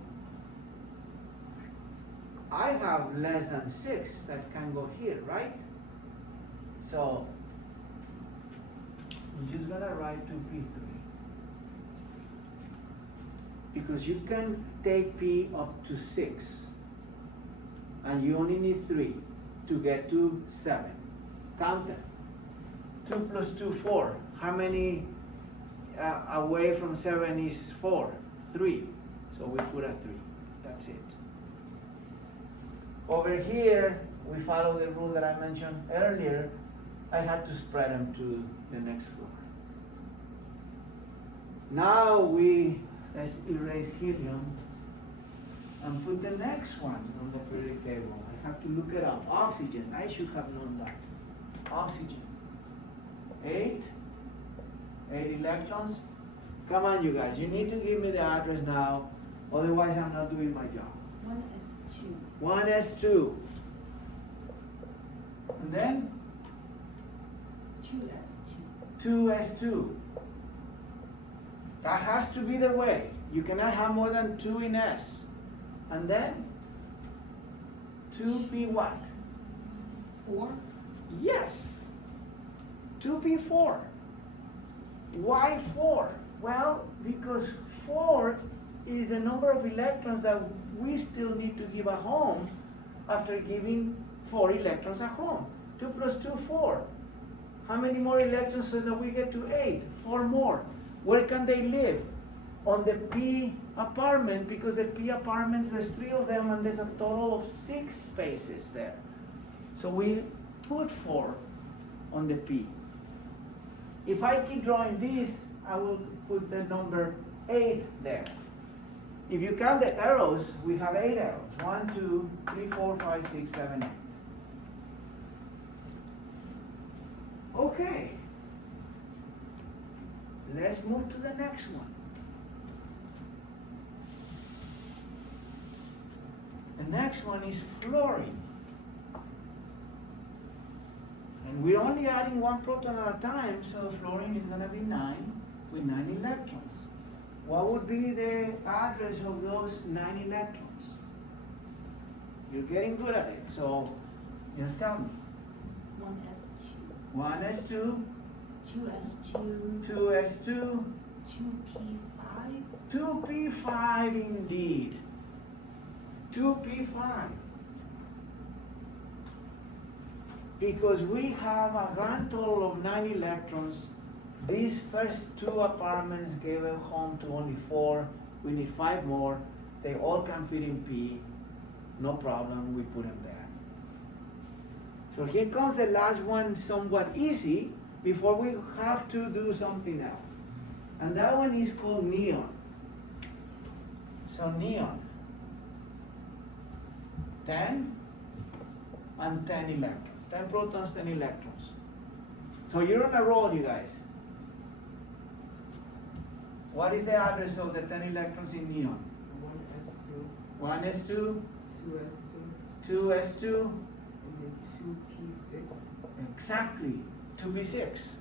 I have less than 6 that can go here, right? So, I'm just gonna write 2p3. Because you can take p up to 6, and you only need 3 to get to 7. Count them. 2 plus 2, 4. How many away from 7 is 4? 3. So we put a 3. That's it. Over here, we follow the rule that I mentioned earlier. I had to spread them to the next floor. Now let's erase helium and put the next one on the periodic table. I have to look it up. Oxygen, I should have known that. Oxygen, 8 electrons. Come on, you guys, you need to give me the address now, otherwise I'm not doing my job. 1s2. 1s2. And then 2s2. 2s2. That has to be the way. You cannot have more than 2 in S. And then 2p what? 4. Yes. 2p4. Why 4? Well, because 4 is the number of electrons that we still need to give at home after giving 4 electrons at home. 2 plus 2, 4. How many more electrons so that we get to 8? 4 more. Where can they live? On the P apartment, because the P apartments, there's 3 of them and there's a total of 6 spaces there. So we put 4 on the P. If I keep drawing this, I will put the number 8 there. If you count the arrows, we have 8 arrows. 1, 2, 3, 4, 5, 6, 7, 8. Okay. Let's move to the next one. The next one is fluorine. And we're only adding 1 proton at a time, so fluorine is going to be 9 with 9 electrons. What would be the address of those 9 electrons? You're getting good at it, so just tell me. 1s2. 1s2, 2s2. 2s2, 2p5. 2p5 indeed. 2p5. Because we have a grand total of 9 electrons. These first 2 apartments gave a home to only 4. We need 5 more. They all can fit in P. No problem, we put them there. So here comes the last one, somewhat easy, before we have to do something else. And that one is called neon. So neon. 10 and 10 electrons. 10 protons, 10 electrons. So you're on a roll, you guys. What is the address of the 10 electrons in neon? 1s2, 1s2, 2s2, 2s2, and then 2p6. exactly, 2p6.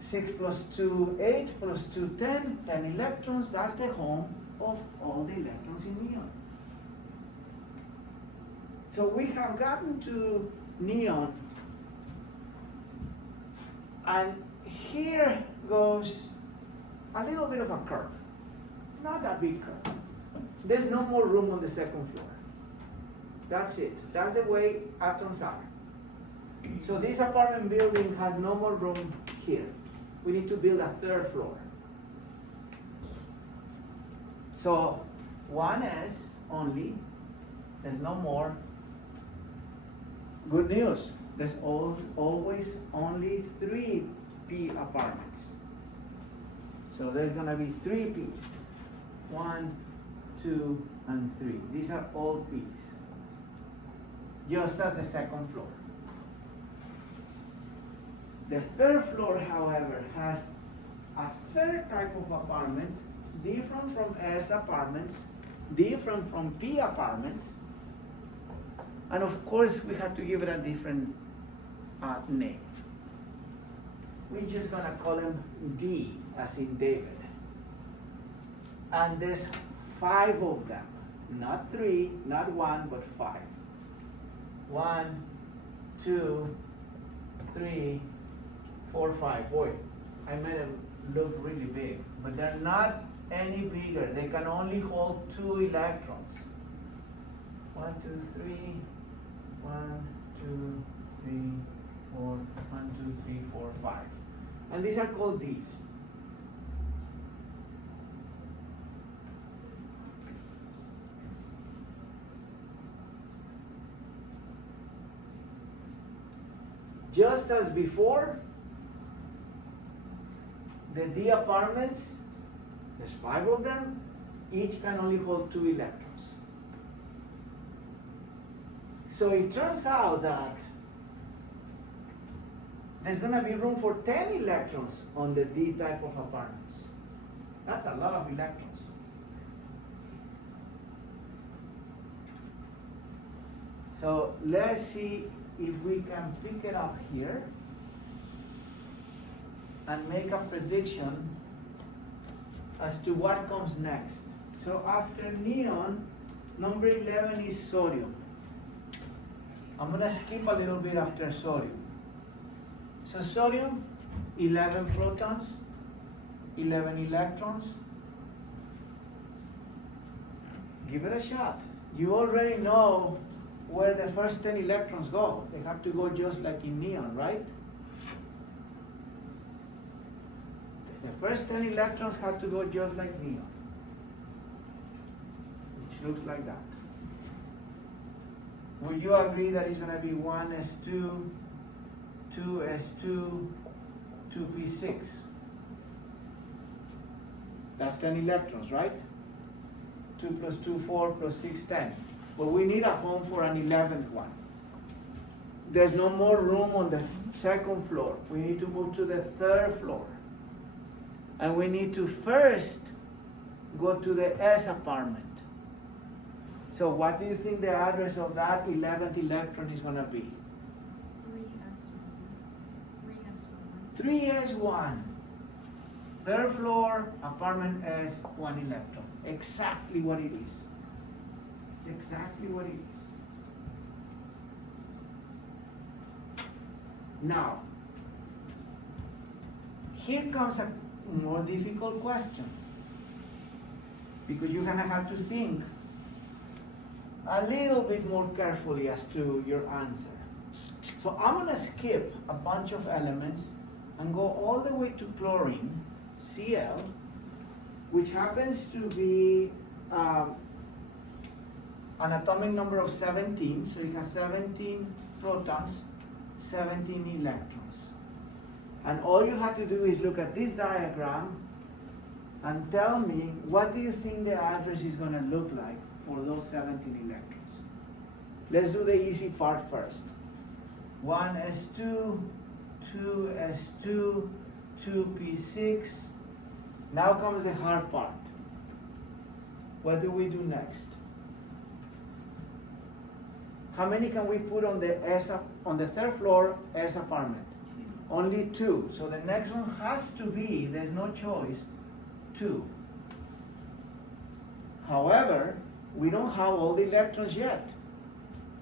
6 plus 2, 8 plus 2, 10, 10 electrons. That's the home of all the electrons in neon. So we have gotten to neon, and here goes a little bit of a curve. Not a big curve. There's no more room on the second floor. That's it. That's the way atoms are. So this apartment building has no more room here. We need to build a 3rd floor. So 1s only. There's no more. Good news. There's always only 3 P apartments. So there's gonna be 3 P's. 1, 2, and 3. These are all P's. Just as the second floor. The 3rd floor, however, has a 3rd type of apartment, different from S apartments, different from P apartments, and of course we have to give it a different name. We're just gonna call him D, as in David. And there's 5 of them, not 3, not 1, but 5. 1, 2, 3, 4, 5. Boy, I made them look really big, but they're not any bigger. They can only hold 2 electrons. 1, 2, 3, 1, 2, 3, 4, 1, 2, 3, 4, 5. And these are called Ds. Just as before, the D apartments, there's 5 of them, each can only hold 2 electrons. So it turns out that there's gonna be room for 10 electrons on the D type of apartments. That's a lot of electrons. So let's see if we can pick it up here and make a prediction as to what comes next. So after neon, number 11 is sodium. I'm gonna skip a little bit after sodium. So sodium, 11 protons, 11 electrons. Give it a shot. You already know where the first 10 electrons go. They have to go just like in neon, right? The first 10 electrons have to go just like neon, which looks like that. Would you agree that it's going to be 1s2, 2s2, 2p6? That's 10 electrons, right? 2 plus 2, 4 plus 6, 10. But we need a home for an 11th one. There's no more room on the second floor. We need to move to the 3rd floor. And we need to first go to the S apartment. So what do you think the address of that 11th electron is going to be? 3s1. 3rd floor, apartment S, 1 electron. Exactly what it is. It's exactly what it is. Now, here comes more difficult question. Because you're gonna have to think a little bit more carefully as to your answer. So I'm gonna skip a bunch of elements and go all the way to chlorine, Cl, which happens to be an atomic number of 17, so it has 17 protons, 17 electrons. And all you have to do is look at this diagram and tell me, what do you think the address is going to look like for those 17 electrons? Let's do the easy part first. 1s2, 2s2, 2p6. Now comes the hard part. What do we do next? How many can we put on the on the third floor S apartment? Only 2. So the next one has to be, there's no choice, 2. However, we don't have all the electrons yet.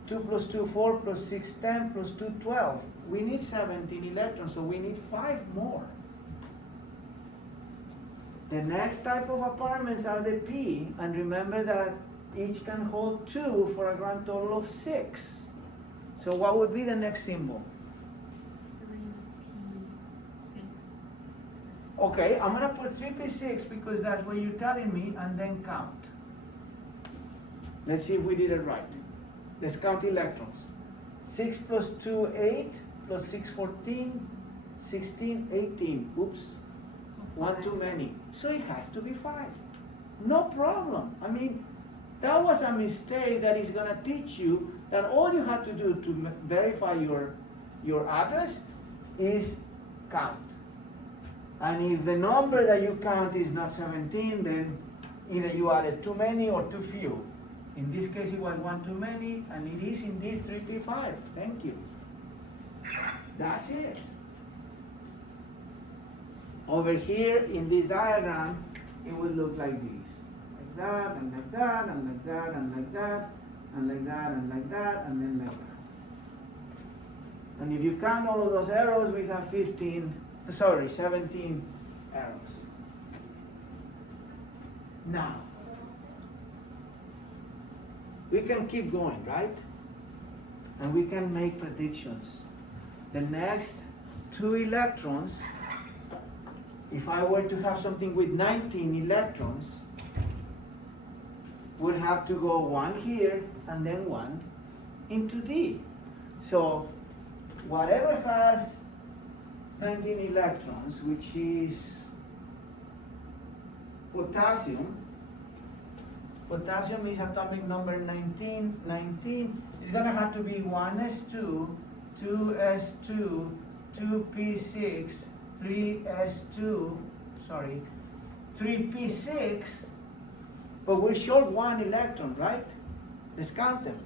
2 plus 2, 4 plus 6, 10 plus 2, 12. We need 17 electrons, so we need 5 more. The next type of apartments are the P, and remember that each can hold 2 for a grand total of 6. So what would be the next symbol? 3p6. Okay, I'm gonna put 3p6 because that's what you're telling me, and then count. Let's see if we did it right. Let's count electrons. 6 plus 2, 8, plus 6, 14, 16, 18. Oops, So one 5. too many. So it has to be 5. No problem. I mean, that was a mistake that is gonna teach you that all you have to do to verify your address is count. And if the number that you count is not 17, then either you added too many or too few. In this case, it was 1 too many, and it is indeed 3p5. Thank you. That's it. Over here in this diagram, it would look like this. Like that, and like that, and like that, and like that, and like that, and like that, and then like that. And if you count all of those arrows, we have 17 arrows. Now, we can keep going, right? And we can make predictions. The next 2 electrons, if I were to have something with 19 electrons, would have to go 1 here and then 1 into D. So whatever has 19 electrons, which is potassium, potassium is atomic number 19. 19 is going to have to be 1s2, 2s2, 2p6, 3p6, but we're short 1 electron, right? Let's count them.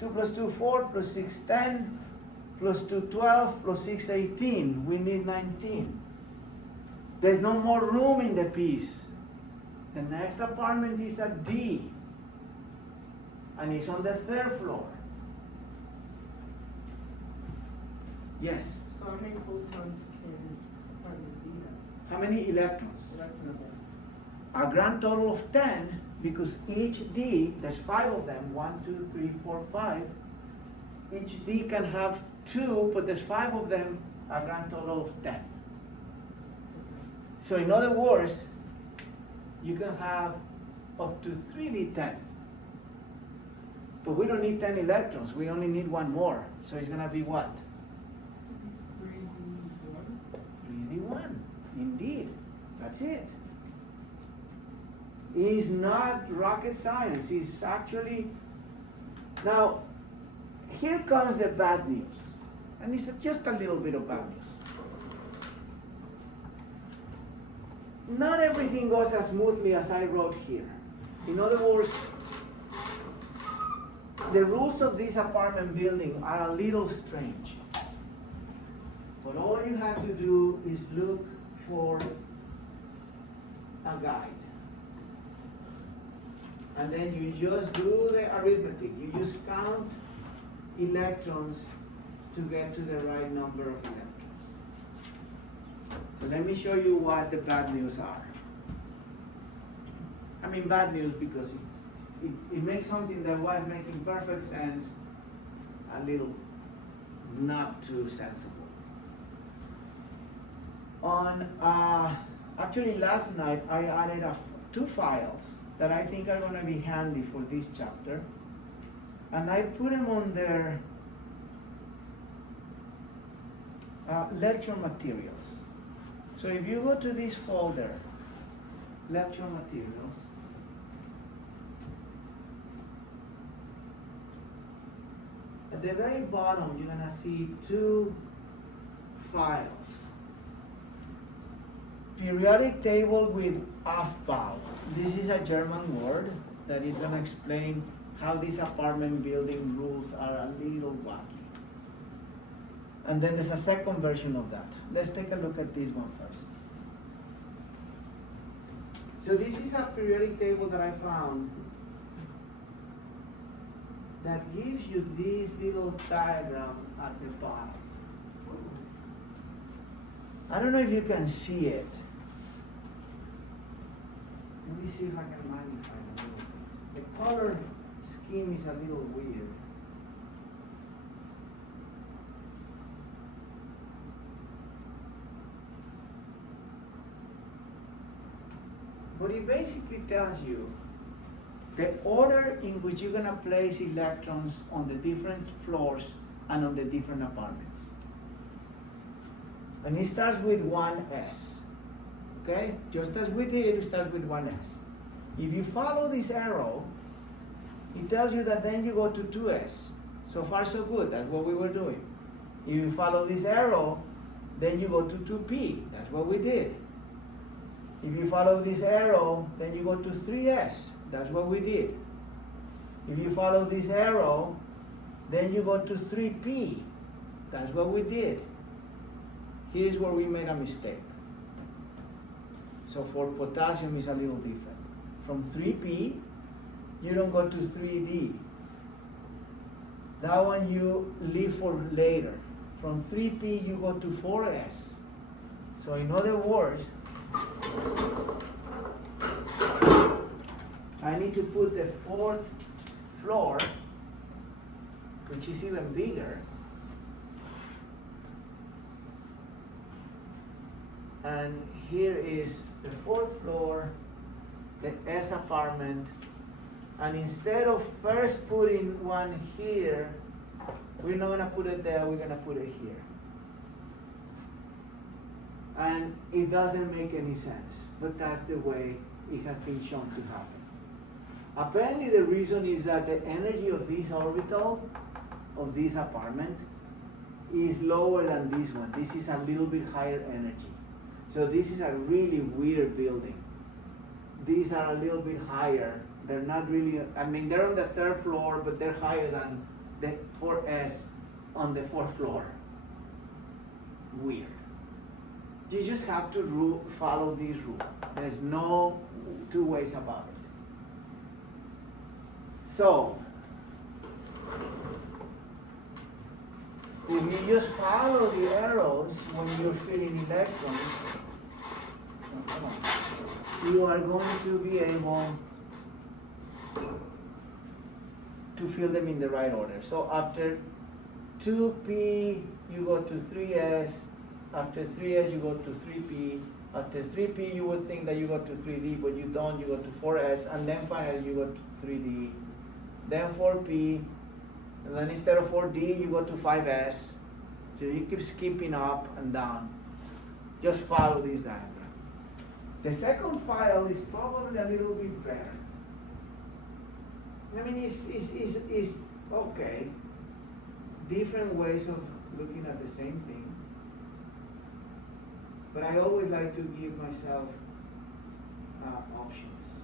2 plus 2, 4, plus 6, 10, plus 2, 12, plus 6, 18. We need 19. There's no more room in the piece. The next apartment is a D, and it's on the 3rd floor. Yes? So how many photons can apartment D have? How many electrons? Electrons are- A grand total of 10, because each D, there's 5 of them, 1, 2, 3, 4, 5. Each D can have 2, but there's 5 of them, a grand total of 10. So in other words, you can have up to 3d10. But we don't need 10 electrons, we only need 1 more. So it's gonna be what? 3D1? 3d1, indeed, that's it. It's not rocket science, it's actually, now, here comes the bad news. And it's just a little bit of bad news. Not everything goes as smoothly as I wrote here. In other words, the rules of this apartment building are a little strange. But all you have to do is look for a guide. And then you just do the arithmetic. You just count electrons to get to the right number of electrons. So let me show you what the bad news are. I mean bad news because it makes something that was making perfect sense a little not too sensible. On actually last night I added two files that I think are going to be handy for this chapter, and I put them on their lecture materials. So if you go to this folder, lecture materials, at the very bottom you're going to see two files. Periodic table with Aufbau. This is a German word that is going to explain how these apartment building rules are a little wacky. And then there's a second version of that. Let's take a look at this one first. So this is a periodic table that I found that gives you this little diagram at the bottom. I don't know if you can see it. Let me see if I can magnify it a little bit. The color scheme is a little weird. But it basically tells you the order in which you're going to place electrons on the different floors and on the different apartments. And it starts with 1s. Okay? Just as we did, it starts with 1s. If you follow this arrow, it tells you that then you go to 2s. So far so good, that's what we were doing. If you follow this arrow, then you go to 2p. That's what we did. If you follow this arrow, then you go to 3s. That's what we did. If you follow this arrow, then you go to 3p. That's what we did. Here's where we made a mistake. So for potassium is a little different. From 3p, you don't go to 3d. That one you leave for later. From 3p, you go to 4s. So in other words, I need to put the fourth floor, which is even bigger, and here is the fourth floor, the S apartment, and instead of first putting one here, we're not going to put it there, we're going to put it here. And it doesn't make any sense, but that's the way it has been shown to happen. Apparently the reason is that the energy of this orbital, of this apartment, is lower than this one. This is a little bit higher energy. So this is a really weird building. These are a little bit higher. They're not really, I mean, they're on the third floor, but they're higher than the 4S on the fourth floor. Weird. You just have to follow this rule. There's no two ways about it. So, if you just follow the arrows when you're filling electrons, you are going to be able to fill them in the right order. So after 2p, you go to 3s. After 3s, you go to 3p. After 3p, you would think that you go to 3d, but you don't. You go to 4s, and then finally you go to 3d. Then 4p, and then instead of 4d, you go to 5s. So you keep skipping up and down. Just follow this diagram. The second file is probably a little bit better. I mean, it's okay. Different ways of looking at the same thing. But I always like to give myself options.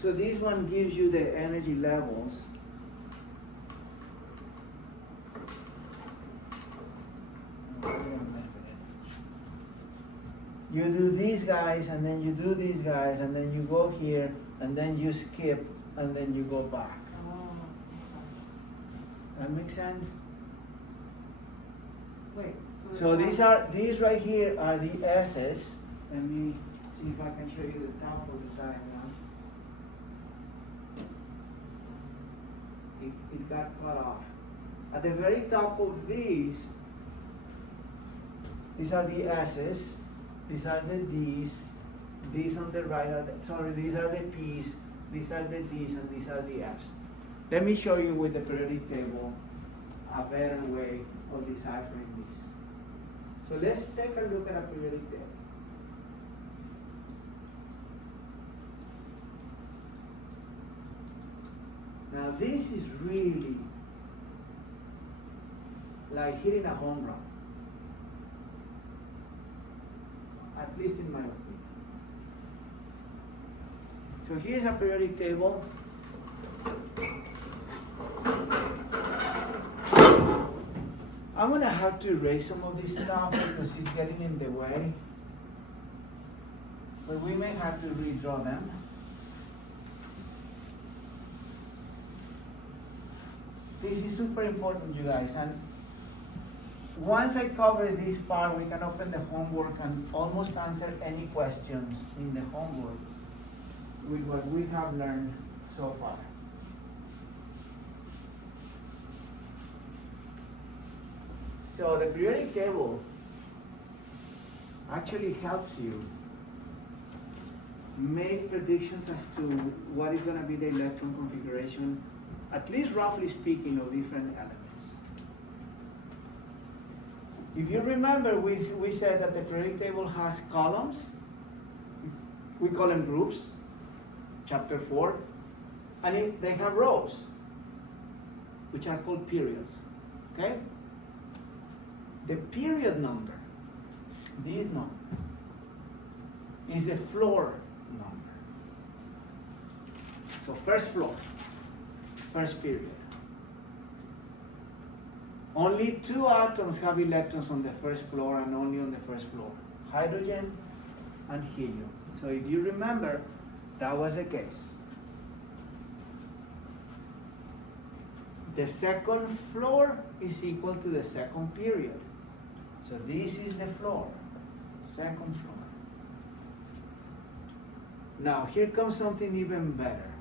So this one gives you the energy levels. You do these guys, and then you do these guys, and then you go here, and then you skip, and then you go back. Oh, That makes sense? Wait, So these right here are the S's. Let me see if I can show you the top of the side now. It got cut off. At the very top of these are the S's, these are the D's, these on the right are these are the P's, these are the D's, and these are the F's. Let me show you with the periodic table a better way of deciphering this. So let's take a look at a periodic table. Now this is really like hitting a home run, at least in my opinion. So here's a periodic table. I'm gonna have to erase some of this stuff because it's getting in the way, but we may have to redraw them. This is super important, you guys, and once I cover this part, we can open the homework and almost answer any questions in the homework with what we have learned so far. So the periodic table actually helps you make predictions as to what is going to be the electron configuration, at least roughly speaking, of different elements. If you remember, we said that the periodic table has columns. We call them groups, chapter 4. And they have rows, which are called periods. Okay? The period number, this number, is the floor number. So first floor, first period. Only 2 atoms have electrons on the first floor and only on the first floor, hydrogen and helium. So if you remember, that was the case. The second floor is equal to the second period. So this is the floor, second floor. Now here comes something even better.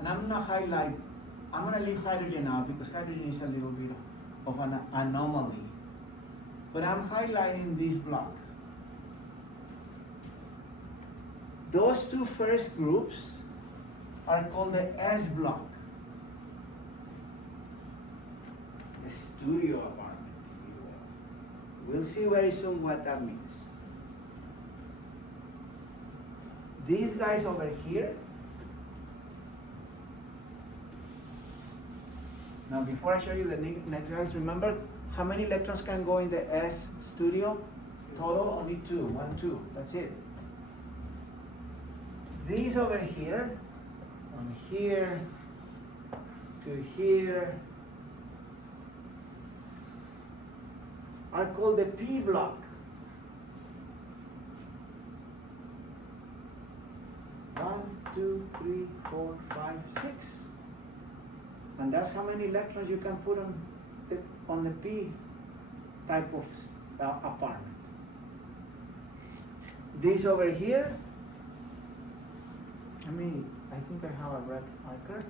And I'm gonna leave hydrogen out because hydrogen is a little bit of an anomaly. But I'm highlighting this block. Those 2 first groups are called the S block. The studio apartment, if you will. We'll see very soon what that means. These guys over here. Now before I show you the next guys, remember how many electrons can go in the S studio? Total, only 2, 1, 2, that's it. These over here, from here to here, are called the P block. One, 2, 3, 4, 5, 6. And that's how many electrons you can put on the P type of apartment. This over here, I think I have a red marker.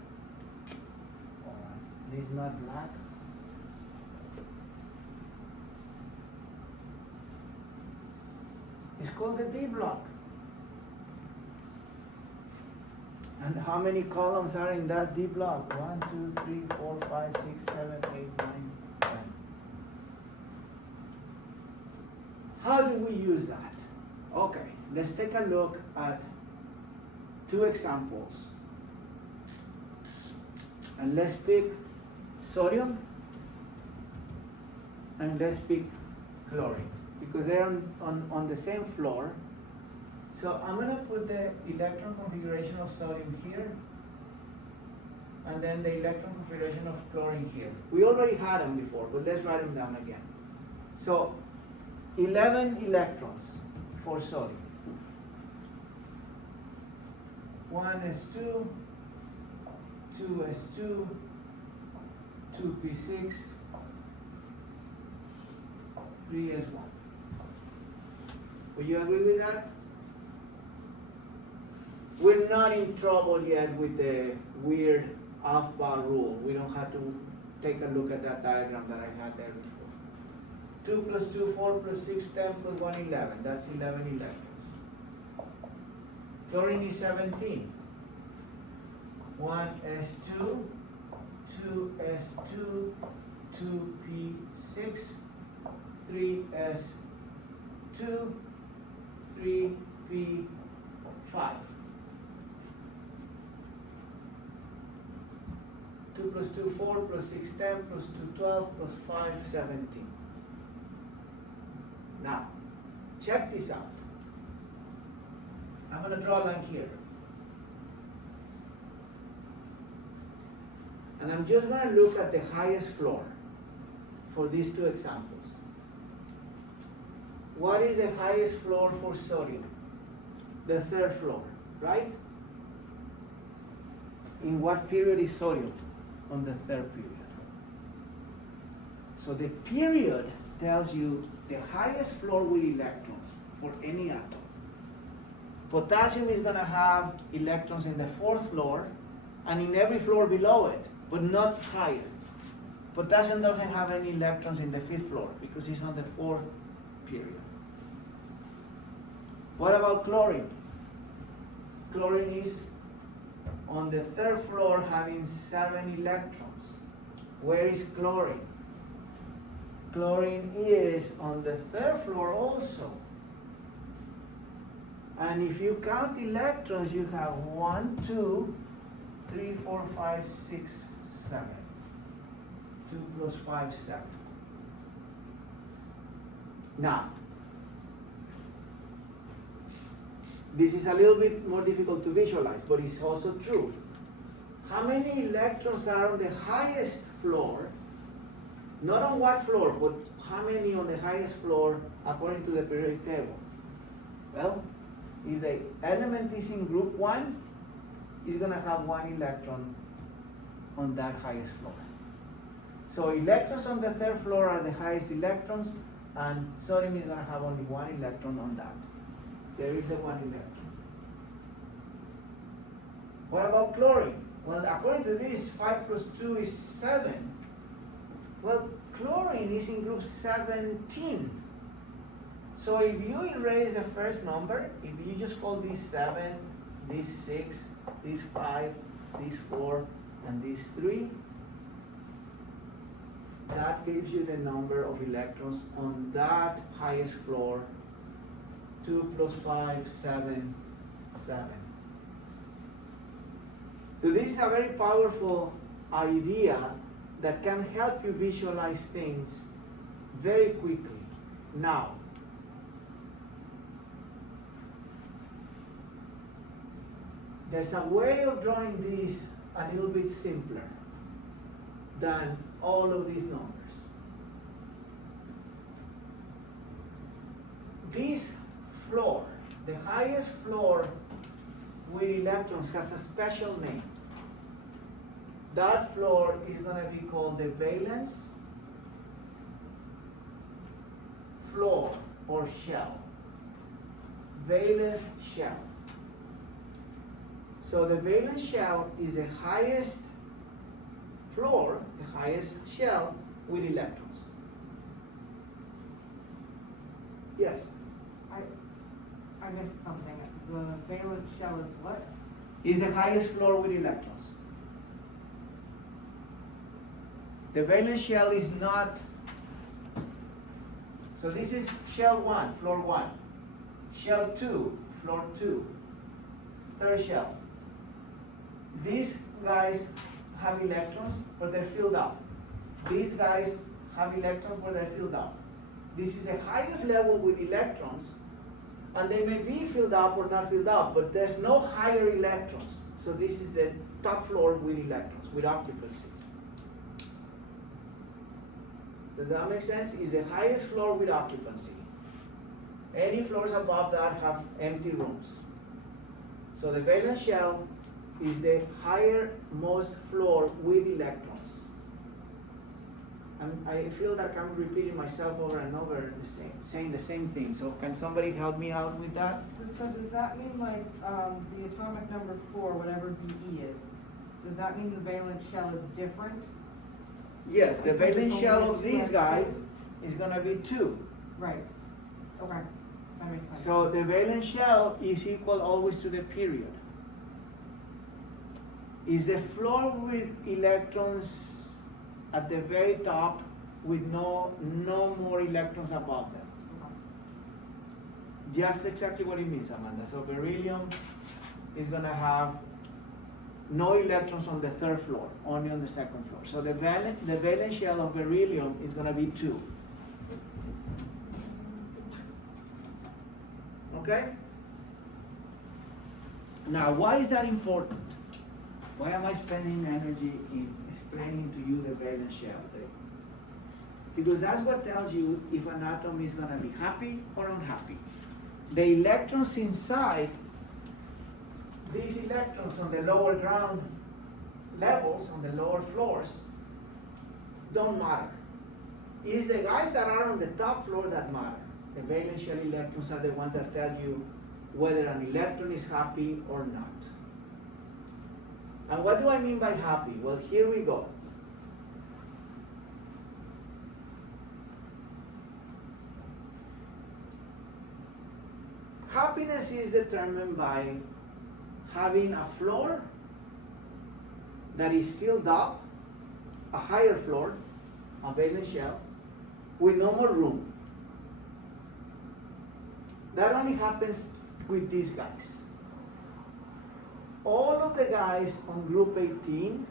This is not black. It's called the D block. And how many columns are in that D block? 1, 2, 3, 4, 5, 6, 7, 8, 9, 10. How do we use that? Okay, let's take a look at 2 examples. And let's pick sodium and let's pick chlorine because they're on the same floor. So I'm going to put the electron configuration of sodium here and then the electron configuration of chlorine here. We already had them before, but let's write them down again. So 11 electrons for sodium. 1s2, 2s2, 2p6, 3s1. Will you agree with that? We're not in trouble yet with the weird off-bar rule. We don't have to take a look at that diagram that I had there before. 2 plus 2, 4 plus 6, 10 plus 1, 11. That's 11 electrons. Chlorine is 17. 1s2, 2s2, 2p6, 3s2, 3p5. 2 plus 2, 4 plus 6, 10 plus 2, 12 plus 5, 17. Now, check this out. I'm going to draw a line here. And I'm just going to look at the highest floor for these two examples. What is the highest floor for sodium? The third floor, right? In what period is sodium? On the third period. So the period tells you the highest floor with electrons for any atom. Potassium is going to have electrons in the fourth floor and in every floor below it, but not higher. Potassium doesn't have any electrons in the fifth floor because it's on the fourth period. What about chlorine? Chlorine is on the third floor having 7 electrons. Where is chlorine? Chlorine is on the third floor also. And if you count electrons, you have 1, 2, 3, 4, 5, 6, 7. 2 plus 5, 7. Now, this is a little bit more difficult to visualize, but it's also true. How many electrons are on the highest floor? Not on what floor, but how many on the highest floor according to the periodic table? Well, if the element is in group 1, it's going to have 1 electron on that highest floor. So electrons on the third floor are the highest electrons, and sodium is going to have only 1 electron on that. There is a 1 electron. What about chlorine? Well, according to this, 5 plus 2 is 7. Well, chlorine is in group 17. So if you erase the first number, if you just call this 7, this 6, this 5, this 4, and this 3, that gives you the number of electrons on that highest floor. 2 plus 5, 7, 7. So this is a very powerful idea that can help you visualize things very quickly. Now, there's a way of drawing this a little bit simpler than all of these numbers. This floor, the highest floor with electrons, has a special name. That floor is going to be called the valence floor or shell. Valence shell. So the valence shell is the highest floor, the highest shell with electrons. Yes? I missed something. The valence shell is what? Is the highest floor with electrons. The valence shell is not, so this is shell 1, floor 1. Shell 2, floor 2. Third shell. These guys have electrons, but they're filled up. These guys have electrons, but they're filled up. This is the highest level with electrons, and they may be filled up or not filled up, but there's no higher electrons. So this is the top floor with electrons, with occupancy. Does that make sense? Is the highest floor with occupancy. Any floors above that have empty rooms. So the valence shell is the higher most floor with electrons. I feel like I'm repeating myself over and over, saying the same thing. So can somebody help me out with that? So does that mean like, the atomic number 4, whatever BE is, does that mean the valence shell is different? Yes, the Because it's valence only shell a of this 2s2? guy is gonna be 2. Right, okay, that makes sense. So the valence shell is equal always to the period. Is the floor with electrons at the very top with no more electrons above them? Just exactly what it means, Amanda. So beryllium is gonna have no electrons on the 3rd floor, only on the 2nd floor. So the valence shell of beryllium is gonna be 2. Okay? Now, why is that important? Why am I spending energy in explaining to you the valence shell? Because that's what tells you if an atom is going to be happy or unhappy. The electrons inside, these electrons on the lower ground levels, on the lower floors, don't matter. It's the guys that are on the top floor that matter. The valence shell electrons are the ones that tell you whether an electron is happy or not. And what do I mean by happy? Well, here we go. Happiness is determined by having a floor that is filled up, a higher floor, a valence shell, with no more room. That only happens with these guys. All of the guys on group 18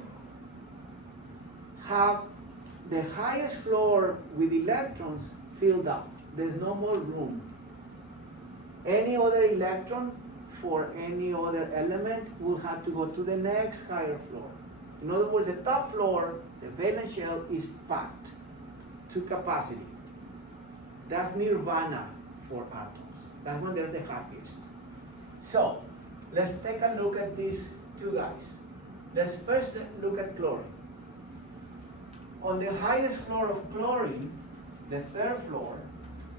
have the highest floor with electrons filled up. There's no more room. Any other electron for any other element will have to go to the next higher floor. In other words, the top floor, the valence shell, is packed to capacity. That's nirvana for atoms. That's when they're the happiest. So, let's take a look at these two guys. Let's first look at chlorine. On the highest floor of chlorine, the 3rd floor,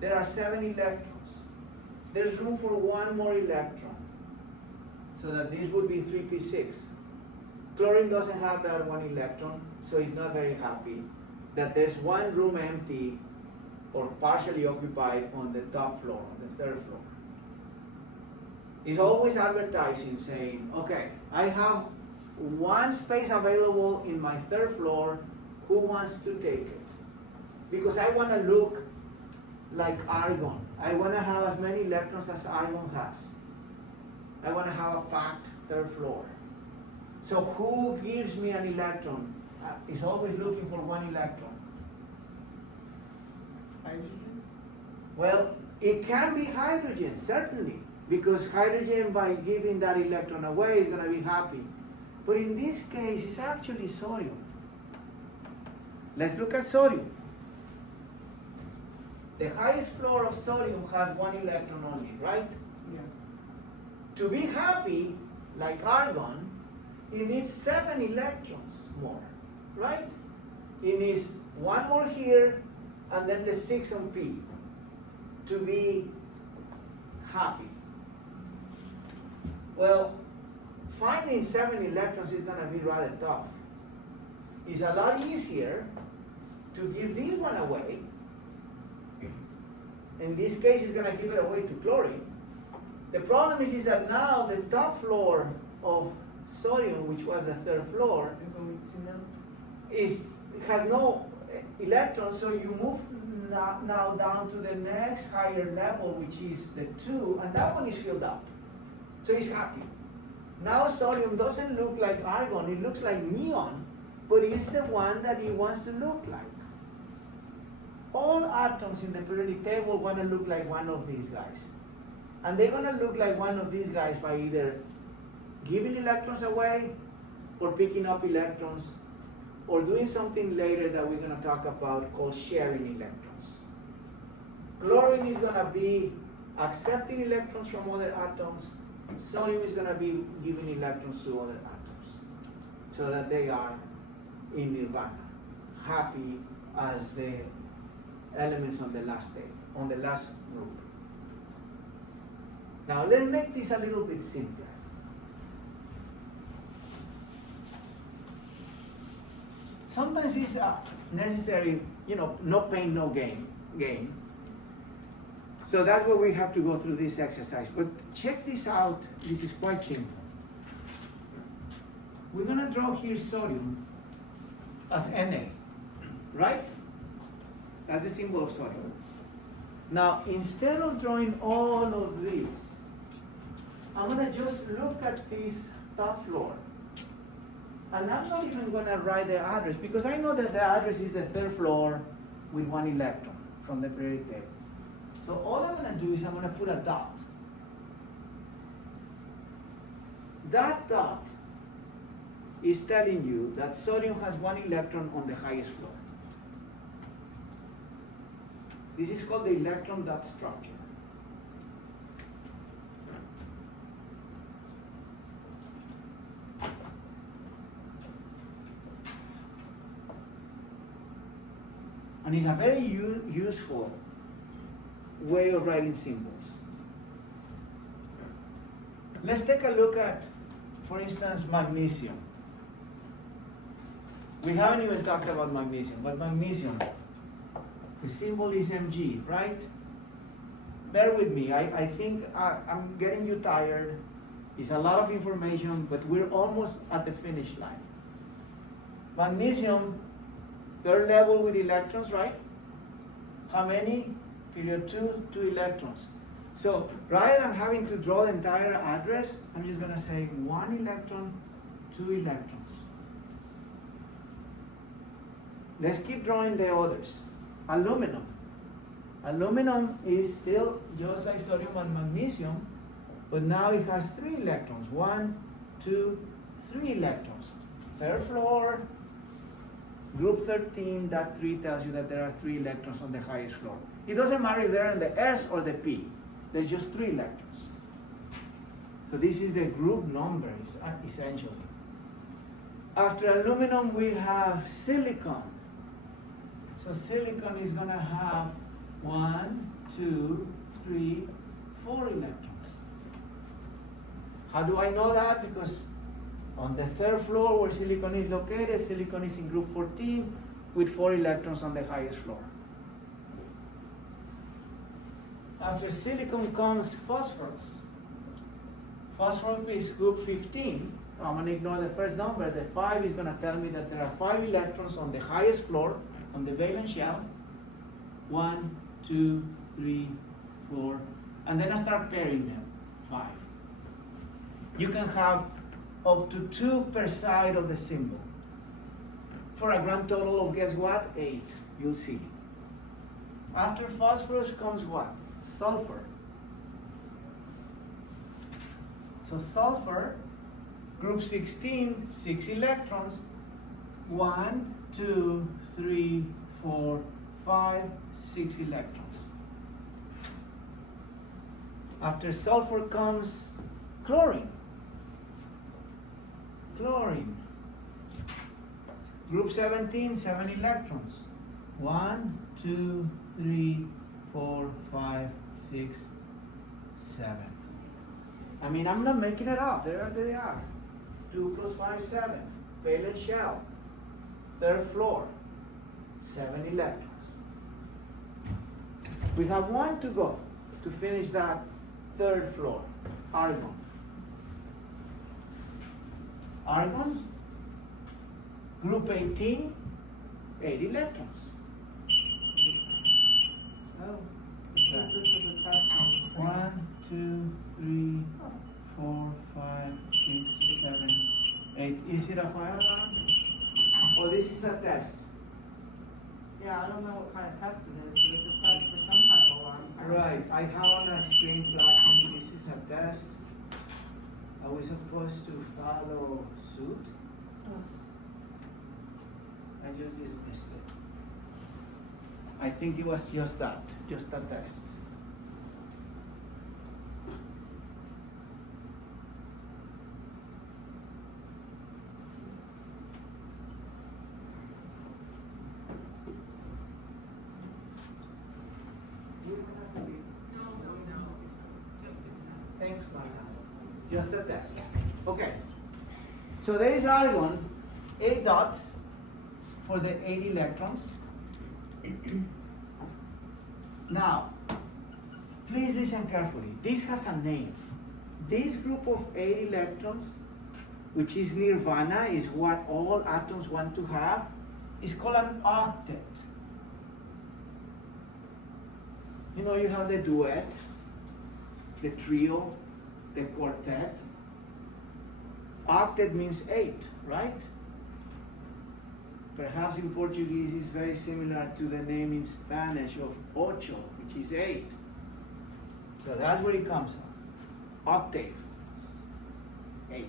there are 7 electrons. There's room for 1 more electron, so that this would be 3p6. Chlorine doesn't have that 1 electron, so it's not very happy that there's 1 room empty or partially occupied on the top floor, on the 3rd floor. It's always advertising saying, okay, I have 1 space available in my 3rd floor, who wants to take it? Because I want to look like argon. I want to have as many electrons as argon has. I want to have a packed 3rd floor. So who gives me an electron? Is always looking for 1 electron. Hydrogen? Well, it can be hydrogen, certainly, because hydrogen, by giving that electron away, is going to be happy. But in this case, it's actually sodium. Let's look at sodium. The highest floor of sodium has 1 electron only, right? Yeah. To be happy, like argon, it needs 7 electrons more, right? It needs 1 more here, and then the 6 on P to be happy. Well, finding 7 electrons is going to be rather tough. It's a lot easier to give this one away. In this case, it's going to give it away to chlorine. The problem is that now the top floor of sodium, which was the 3rd floor, There's only 2 now? has no electrons, so you move now down to the next higher level, which is the 2, and that one is filled up. So it's happy. Now sodium doesn't look like argon, it looks like neon, but it's the one that it wants to look like. All atoms in the periodic table want to look like one of these guys. And they're going to look like one of these guys by either giving electrons away, or picking up electrons, or doing something later that we're going to talk about called sharing electrons. Chlorine is going to be accepting electrons from other atoms. Sodium is going to be giving electrons to other atoms, so that they are in nirvana, happy as the elements on the last state, on the last group. Now let's make this a little bit simpler. Sometimes it's necessary, no pain, no gain. So that's why we have to go through this exercise. But check this out. This is quite simple. We're going to draw here sodium as Na, right? That's the symbol of sodium. Now, instead of drawing all of these, I'm going to just look at this top floor. And I'm not even going to write the address, because I know that the address is the third floor with 1 electron from the periodic table. So all I'm going to do is I'm going to put a dot. That dot is telling you that sodium has 1 electron on the highest floor. This is called the electron dot structure. And it's a very useful way of writing symbols. Let's take a look at, for instance, magnesium. We haven't even talked about magnesium, but magnesium, the symbol is Mg, right? Bear with me, I think I'm getting you tired. It's a lot of information, but we're almost at the finish line. Magnesium, third level with electrons, right? How many? Period 2 electrons. So rather than having to draw the entire address, I'm just going to say 1 electron, 2 electrons. Let's keep drawing the others. Aluminum. Aluminum is still just like sodium and magnesium, but now it has 3 electrons. 1, 2, 3 electrons. Third floor, group 13, that 3 tells you that there are 3 electrons on the highest floor. It doesn't matter if they're in the S or the P. There's just 3 electrons. So this is the group number, essentially. After aluminum, we have silicon. So silicon is going to have 1, 2, 3, 4 electrons. How do I know that? Because on the third floor where silicon is located, silicon is in group 14 with 4 electrons on the highest floor. After silicon comes phosphorus. Phosphorus is group 15. I'm going to ignore the first number. The 5 is going to tell me that there are 5 electrons on the highest floor, on the valence shell. 1, 2, 3, 4. And then I start pairing them. 5. You can have up to 2 per side of the symbol. For a grand total of, guess what? 8. You'll see. After phosphorus comes what? Sulfur. So sulfur, group 16, 6 electrons. 1, 2, 3, 4, 5, 6 electrons. After sulfur comes chlorine. Chlorine. Group 17, 7 electrons. 1, 2, 3, 4, 5, 6, 7. I mean, I'm not making it up. There they are. 2 plus 5, 7. Valence shell. Third floor. 7 electrons. We have 1 to go to finish that third floor. Argon. Argon, group 18, 8 electrons. Oh, it says this is a test on the screen. 1, 2, 3, 4, 5, 6, 7, 8. Is it a fire alarm? Oh, this is a test. Yeah, I don't know what kind of test it is, but it's a test for some kind of alarm. Right, I have on a screen flashing. This is a test. Are we supposed to follow suit? I just dismissed it. I think it was just that, just a test. Thanks, Martha. Just a test. Okay. So there is argon, 8 dots for the 8 electrons. Now, please listen carefully. This has a name. This group of 8 electrons, which is nirvana, is what all atoms want to have, is called an octet. You know, you have the duet, the trio, the quartet. Octet means 8, right? Perhaps in Portuguese it's very similar to the name in Spanish of ocho, which is 8. So that's where it comes from. Octave, 8.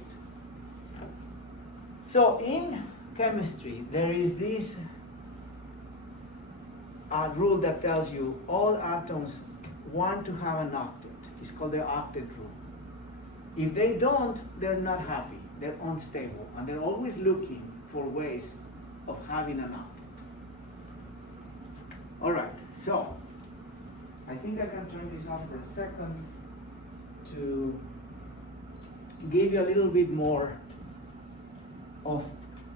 So in chemistry, there is this rule that tells you all atoms want to have an octet. It's called the octet rule. If they don't, they're not happy. They're unstable, and they're always looking for ways of having an octet. All right, so I think I can turn this off for a second to give you a little bit more of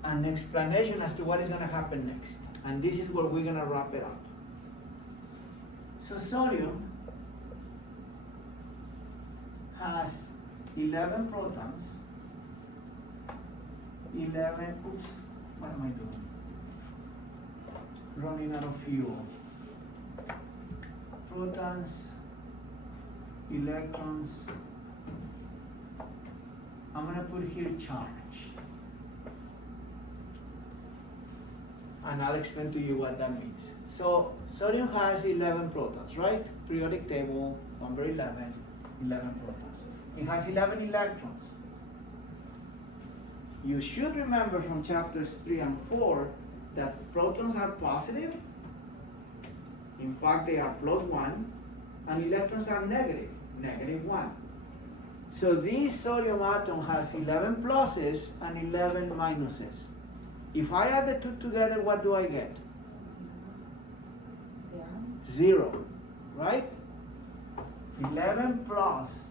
an explanation as to what is going to happen next. And this is where we're going to wrap it up. So sodium has 11 protons, 11, oops, what am I doing? Running out of fuel. Protons, electrons. I'm going to put here charge. And I'll explain to you what that means. So sodium has 11 protons, right? Periodic table, number 11, 11 protons. It has 11 electrons. You should remember from chapters 3 and 4 that protons are positive. In fact, they are +1, and electrons are negative, -1. So this sodium atom has 11 pluses and 11 minuses. If I add the two together, what do I get? 0. 0, right? 11 plus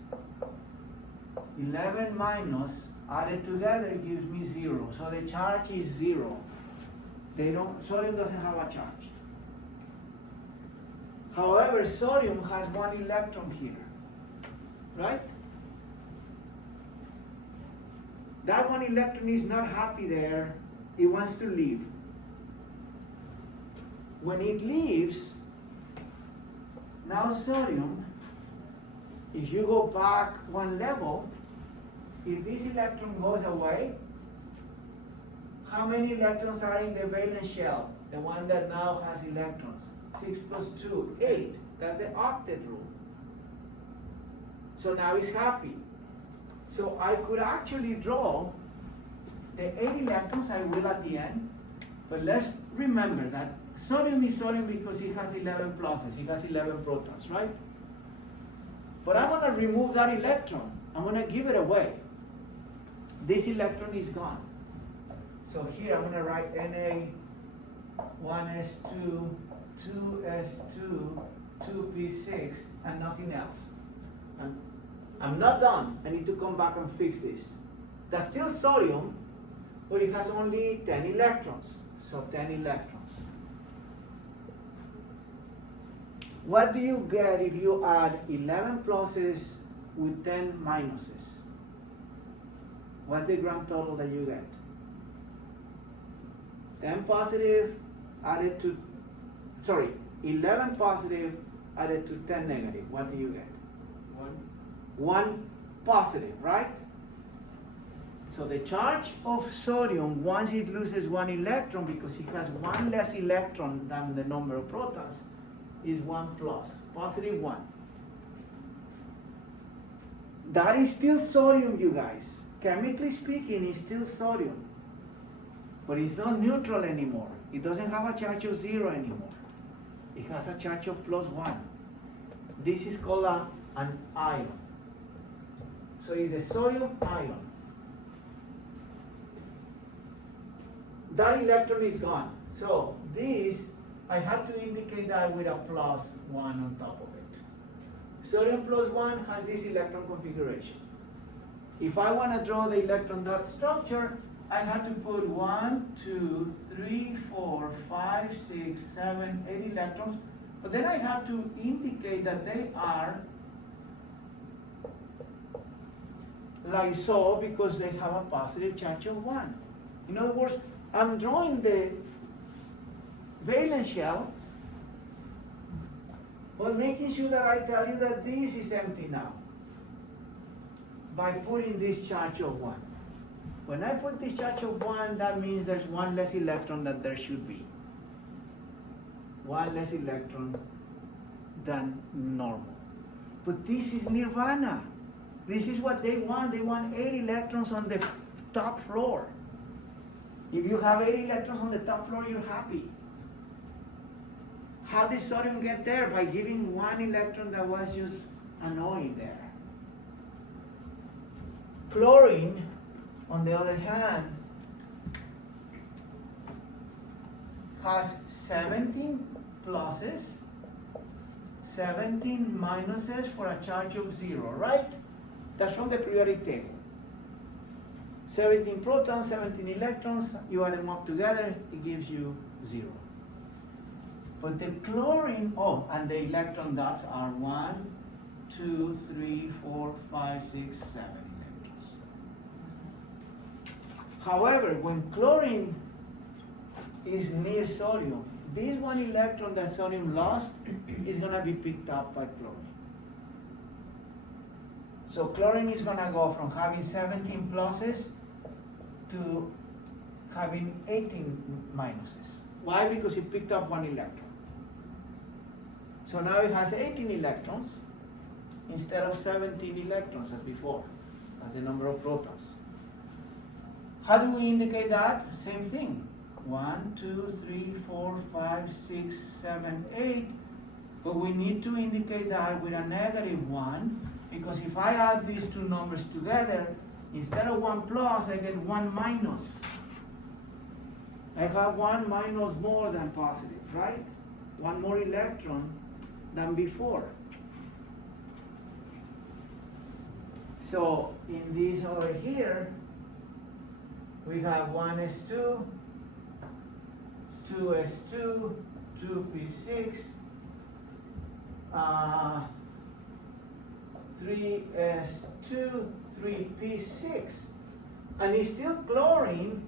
11 minus added together gives me 0. So the charge is 0. Sodium doesn't have a charge. However, sodium has 1 electron here, right? That 1 electron is not happy there. It wants to leave. When it leaves, now sodium, if you go back 1 level, if this electron goes away, how many electrons are in the valence shell? The one that now has electrons. 6 plus 2, 8. That's the octet rule. So now it's happy. So I could actually draw the 8 electrons. I will at the end. But let's remember that sodium is sodium because it has 11 pluses. It has 11 protons, right? But I'm going to remove that electron. I'm going to give it away. This electron is gone. So here I'm going to write Na, 1s2, 2s2, 2p6, and nothing else. And I'm not done. I need to come back and fix this. That's still sodium, but it has only 10 electrons. So 10 electrons. What do you get if you add 11 pluses with 10 minuses? What's the grand total that you get? 10 positive added to, 11 positive added to 10 negative. What do you get? 1 positive, right? So the charge of sodium, once it loses 1 electron, because it has 1 less electron than the number of protons, is 1 plus, positive 1. That is still sodium, you guys. Chemically speaking, it's still sodium. But it's not neutral anymore. It doesn't have a charge of 0 anymore. It has a charge of +1. This is called an ion. So it's a sodium ion. That electron is gone. So this, I have to indicate that with a +1 on top of it. Sodium plus 1 has this electron configuration. If I want to draw the electron dot structure, I have to put 1, 2, 3, 4, 5, 6, 7, 8 electrons, but then I have to indicate that they are like so because they have a positive charge of 1. In other words, I'm drawing the valence shell, but making sure that I tell you that this is empty now by putting this charge of 1. When I put this charge of 1, that means there's one less electron than there should be. One less electron than normal. But this is nirvana. This is what they want. They want 8 electrons on the top floor. If you have 8 electrons on the top floor, you're happy. How did sodium get there? By giving 1 electron that was just annoying there. Chlorine, on the other hand, has 17 pluses, 17 minuses for a charge of 0, right? That's from the periodic table. 17 protons, 17 electrons, you add them up together, it gives you 0. But the chlorine, oh, and the electron dots are 1, 2, 3, 4, 5, 6, 7 electrons. However, when chlorine is near sodium, this 1 electron that sodium lost is going to be picked up by chlorine. So chlorine is going to go from having 17 pluses to having 18 minuses. Why? Because it picked up 1 electron. So now it has 18 electrons instead of 17 electrons as before, as the number of protons. How do we indicate that? Same thing. 1, 2, 3, 4, 5, 6, 7, 8. But we need to indicate that with a negative 1, because if I add these two numbers together, instead of 1 plus, I get 1 minus. I have 1 minus more than positive, right? 1 more electron than before. So in this over here, we have 1s2, 2s2, 2p6, 3s2, 3p6. And it's still chlorine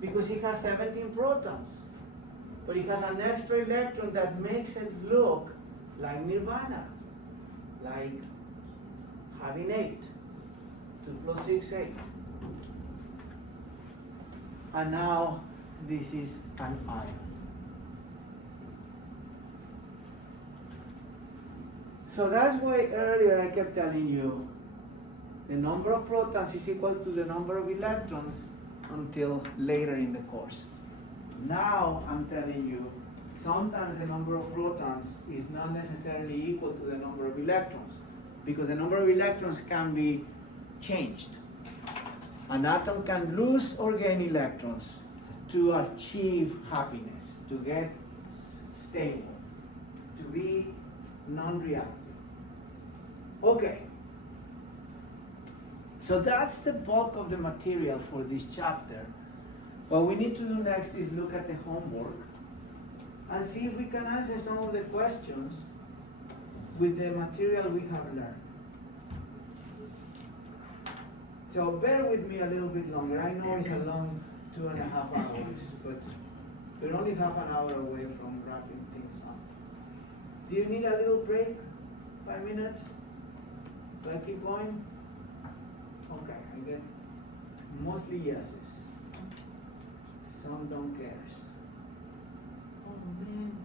because it has 17 protons. But it has an extra electron that makes it look like nirvana, like having 8. 2 plus 6, 8. And now this is an ion. So that's why earlier I kept telling you the number of protons is equal to the number of electrons until later in the course. Now I'm telling you sometimes the number of protons is not necessarily equal to the number of electrons, because the number of electrons can be changed. An atom can lose or gain electrons to achieve happiness, to get stable, to be non-reactive. Okay, so that's the bulk of the material for this chapter. What we need to do next is look at the homework and see if we can answer some of the questions with the material we have learned. So bear with me a little bit longer. I know it's a long 2.5 hours, but we're only half an hour away from wrapping things up. Do you need a little break? 5 minutes? Do I keep going? Okay, I get mostly yeses. Some don't care. Oh man,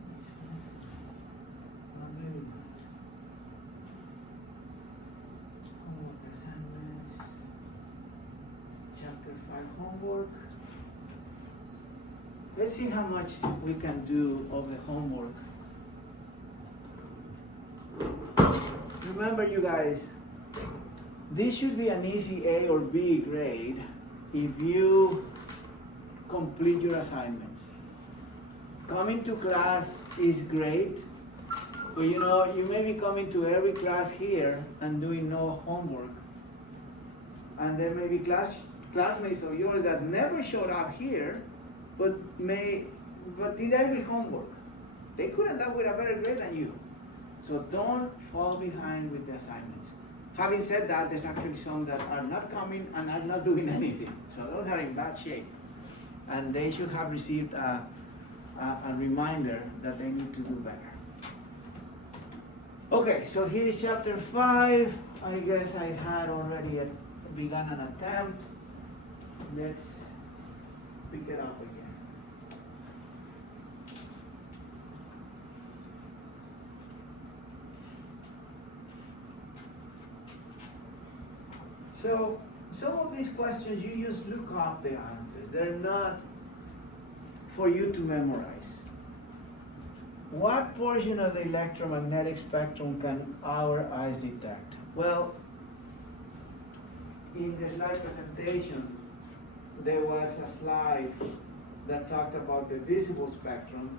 not very good. Homework assignments. Chapter 5 homework. Let's see how much we can do of the homework. Remember, you guys, this should be an easy A or B grade if you complete your assignments. Coming to class is great, But you may be coming to every class here and doing no homework. And there may be classmates of yours that never showed up here, but did every homework. They could end up with a better grade than you. So don't fall behind with the assignments. Having said that, there's actually some that are not coming and are not doing anything. So those are in bad shape. And they should have received a reminder that they need to do better. Okay, so here is chapter 5. I guess I had already begun an attempt. Let's pick it up again. So some of these questions you just look up the answers. They're not for you to memorize. What portion of the electromagnetic spectrum can our eyes detect? Well, in the slide presentation, there was a slide that talked about the visible spectrum.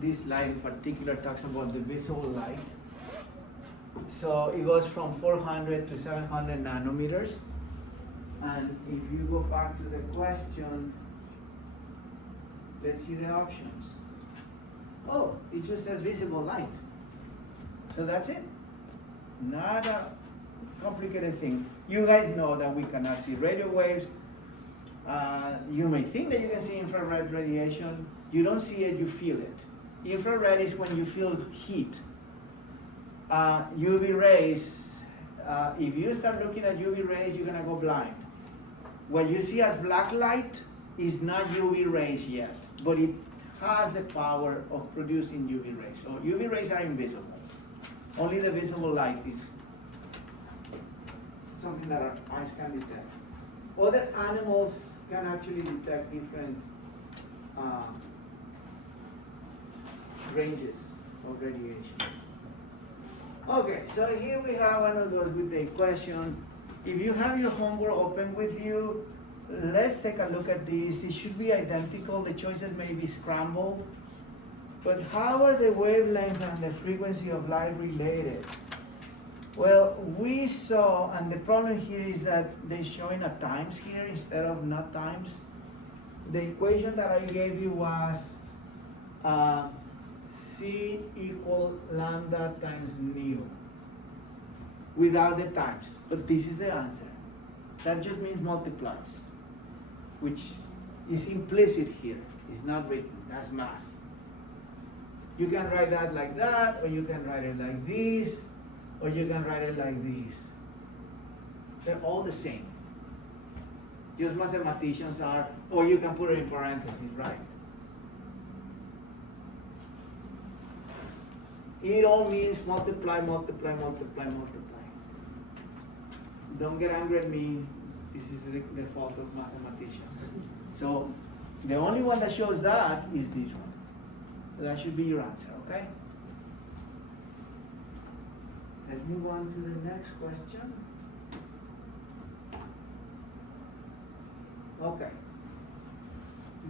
This slide in particular talks about the visible light. So it goes from 400 to 700 nanometers. And if you go back to the question, let's see the options. Oh, it just says visible light. So that's it. Not a complicated thing. You guys know that we cannot see radio waves. You may think that you can see infrared radiation. You don't see it, you feel it. Infrared is when you feel heat. UV rays, if you start looking at UV rays, you're gonna go blind. What you see as black light is not UV rays yet, but it has the power of producing UV rays. So UV rays are invisible. Only the visible light is something that our eyes can detect. Other animals can actually detect different ranges of radiation. Okay, so here we have one of those with the equation. If you have your homework open with you, let's take a look at this. It should be identical. The choices may be scrambled. But how are the wavelength and the frequency of light related? Well, we saw, and the problem here is that they're showing a times here instead of not times. The equation that I gave you was C equal lambda times mu without the times, but this is the answer. That just means multiplies, which is implicit here. It's not written, that's math. You can write that like that, or you can write it like this, or you can write it like this. They're all the same. Just mathematicians are, or you can put it in parentheses, right? It all means multiply, multiply, multiply, multiply. Don't get angry at me. This is the fault of mathematicians. So the only one that shows that is this one. So that should be your answer, okay? Let's move on to the next question. Okay.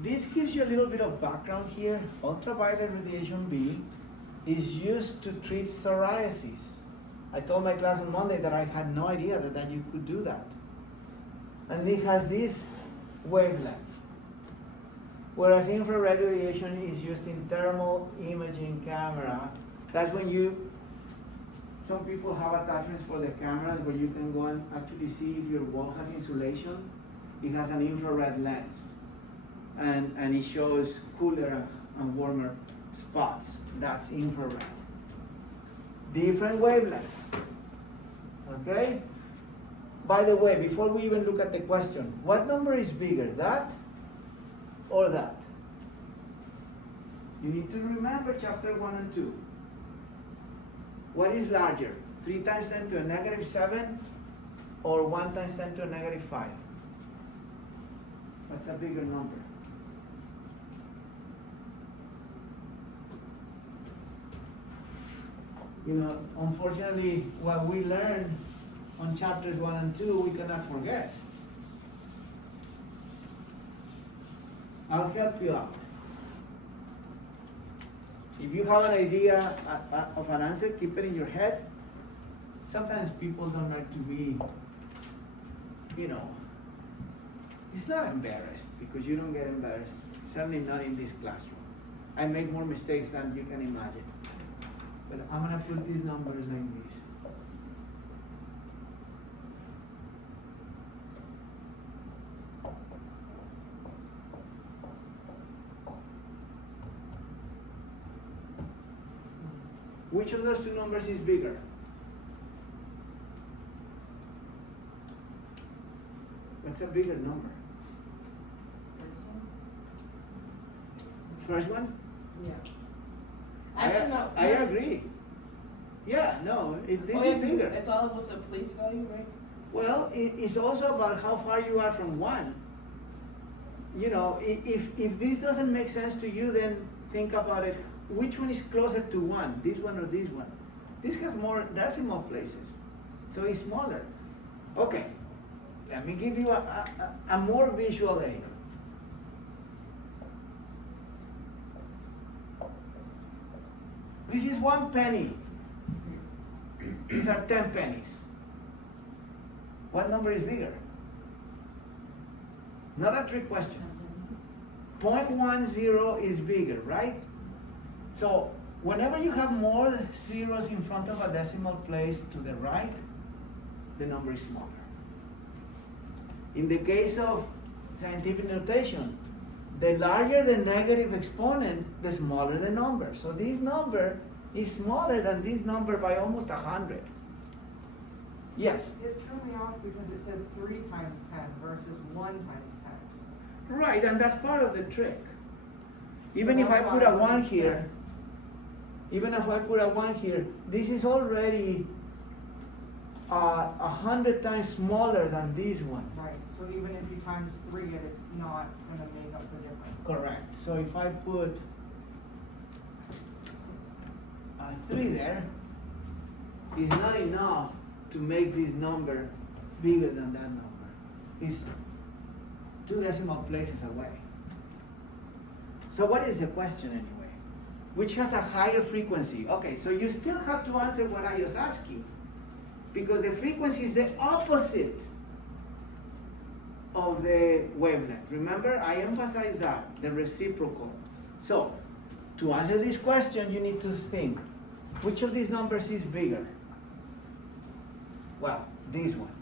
This gives you a little bit of background here. Ultraviolet radiation B is used to treat psoriasis. I told my class on Monday that I had no idea that you could do that. And it has this wavelength. Whereas infrared radiation is used in thermal imaging camera. That's when some people have attachments for the cameras where you can go and actually see if your wall has insulation. It has an infrared lens. And it shows cooler and warmer spots. That's infrared. Different wavelengths. Okay? By the way, before we even look at the question, what number is bigger, that or that? You need to remember chapter 1 and 2. What is larger? 3 times 10 to a negative 7 or 1 times 10 to a negative 5? That's a bigger number. Unfortunately, what we learned on chapters 1 and 2, we cannot forget. I'll help you out. If you have an idea of an answer, keep it in your head. Sometimes people don't like to be, it's not embarrassed, because you don't get embarrassed. Certainly not in this classroom. I make more mistakes than you can imagine. But I'm gonna put these numbers like this. Which of those two numbers is bigger? What's a bigger number? First one? Yeah. Actually, no. I agree. Yeah, no, this Oh, is yeah, 'cause bigger. it's all about the place value, right? Well, it's also about how far you are from one. If this doesn't make sense to you, then think about it. Which one is closer to one, this one or this one? This has more decimal places, so it's smaller. Okay, let me give you a more visual aid. This is 1 penny. These are 10 pennies. What number is bigger? Not a trick question. 0.10 is bigger, right? So whenever you have more zeros in front of a decimal place to the right, the number is smaller. In the case of scientific notation, the larger the negative exponent, the smaller the number. So this number is smaller than this number by almost 100. Yes? It threw me off because it says 3 times 10 versus 1 times 10. Right, and that's part of the trick. Even So if I that's put why a I 1 wasn't here, sure. even if I put a 1 here, this is already 100 times smaller than this one. Right, so even if you times 3 it, it's not gonna make up the difference. Correct. So if I put a 3 there, it's not enough to make this number bigger than that number. It's 2 decimal places away. So what is the question anyway? Which has a higher frequency? Okay, so you still have to answer what I just asked you, because the frequency is the opposite of the wavelength. Remember, I emphasize that, the reciprocal. So, to answer this question, you need to think, which of these numbers is bigger? Well, this one.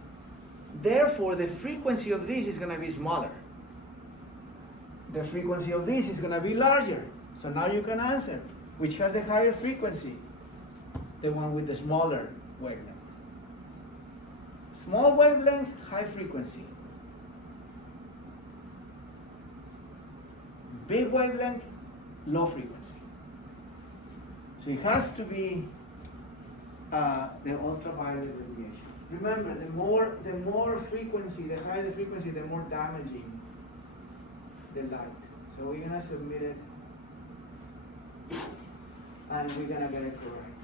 Therefore, the frequency of this is going to be smaller. The frequency of this is going to be larger. So now you can answer, which has a higher frequency? The one with the smaller wavelength. Small wavelength, high frequency. Big wavelength, low frequency. So it has to be the ultraviolet radiation. Remember, the more frequency, the higher the frequency, the more damaging the light. So we're gonna submit it, and we're gonna get it correct.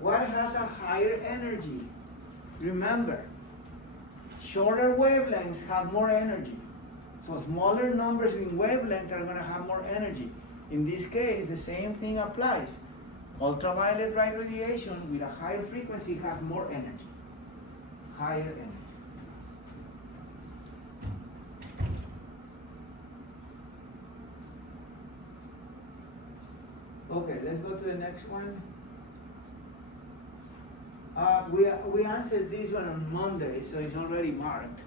What has a higher energy? Remember, shorter wavelengths have more energy. So smaller numbers in wavelength are gonna have more energy. In this case, the same thing applies. Ultraviolet light radiation with a higher frequency has more energy. Higher energy. Okay, let's go to the next one. We answered this one on Monday, so it's already marked.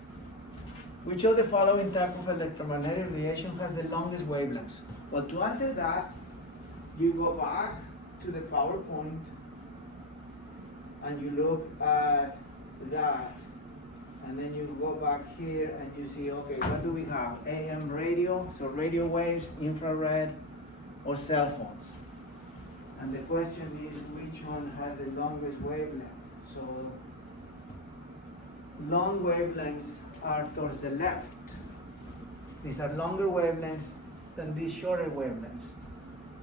Which of the following type of electromagnetic radiation has the longest wavelengths? Well, to answer that, you go back to the PowerPoint and you look at that, and then you go back here and you see, okay, what do we have? AM radio, so radio waves, infrared, or cell phones. And the question is, which one has the longest wavelength? So long wavelengths are towards the left. These are longer wavelengths than these shorter wavelengths.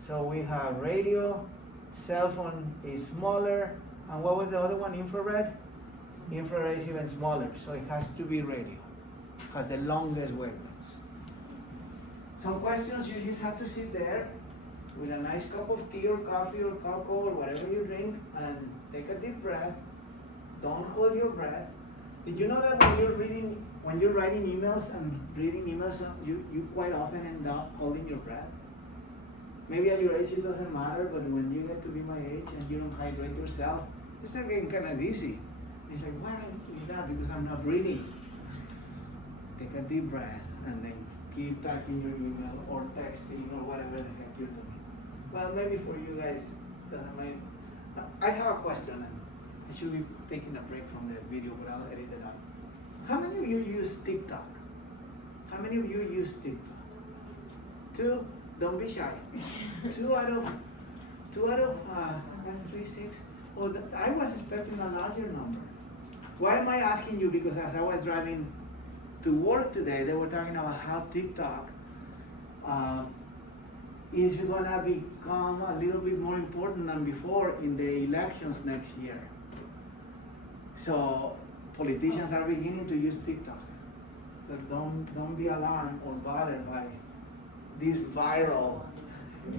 So we have radio, cell phone is smaller, and what was the other one, infrared? Infrared is even smaller, so it has to be radio. Has the longest wavelengths. some questions you just have to sit there with a nice cup of tea or coffee or cocoa or whatever you drink and take a deep breath. Don't hold your breath. Did you know that when you're writing emails and reading emails, you quite often end up holding your breath? Maybe at your age it doesn't matter, but when you get to be my age and you don't hydrate yourself, you start getting kind of dizzy. It's like, why is that? Because I'm not breathing. Take a deep breath and then keep typing your email or texting or whatever the heck you're doing. Well, maybe for you guys, I have a question, and I should be taking a break from the video, but I'll edit it out. How many of you use TikTok? How many of you use TikTok? 2? Don't be shy. 2 out of 3, 6. Oh, I was expecting a larger number. Why am I asking you? Because as I was driving to work today, they were talking about how TikTok is gonna become a little bit more important than before in the elections next year. So politicians are beginning to use TikTok. But don't be alarmed or bothered by these viral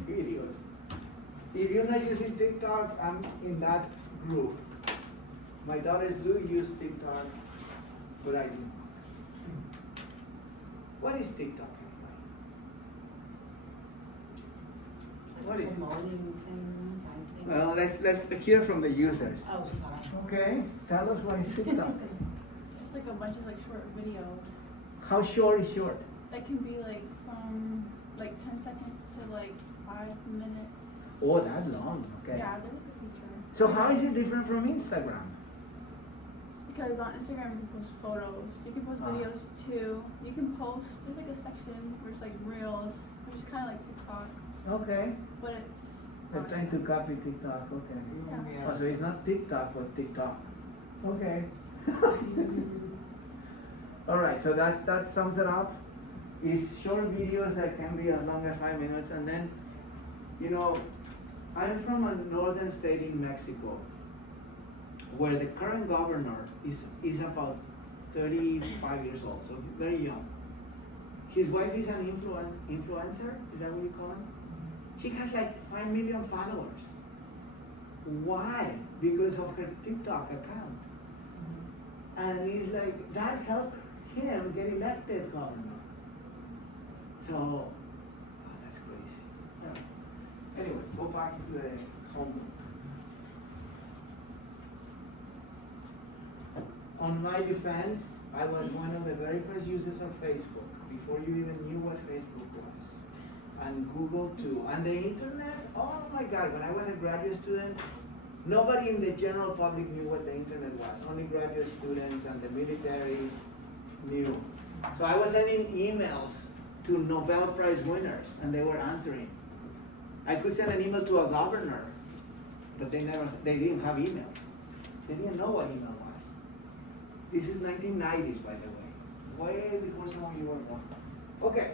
videos. If you're not using TikTok, I'm in that group. My daughters do use TikTok, but I do not. What is TikTok? What is it? Promoting things, I think. Well, let's hear from the users. Oh, sorry. Okay, tell us what is TikTok. It's just like a bunch of like short videos. How short is short? That can be like from like 10 seconds to like 5 minutes. Oh, that long. Okay. Yeah, they're like a feature. So how is it different from Instagram? Because on Instagram you can post photos, you can post videos too. You can post, there's like a section where it's like reels, which is kind of like TikTok, Okay. but it's. They're trying to copy TikTok. Okay. Yeah. Oh, so it's not TikTok, but TikTok. Okay. All right. So that sums it up. Is short videos that can be as long as 5 minutes, and then, you know, I'm from a northern state in Mexico, where the current governor is about 35 years old, so very young. His wife is an influencer. Is that what you call him? She has like 5 million followers. Why? Because of her TikTok account. And he's like, that helped him get elected governor. So, oh, that's crazy. Yeah. Anyway, go back to the homework. On my defense, I was one of the very first users of Facebook, before you even knew what Facebook was. And Google too. And the internet, oh my God, when I was a graduate student, nobody in the general public knew what the internet was. Only graduate students and the military knew. So I was sending emails to Nobel Prize winners, and they were answering. I could send an email to a governor, but they didn't have email. They didn't know what email was. This is 1990s, by the way, way before some of you were born. Okay.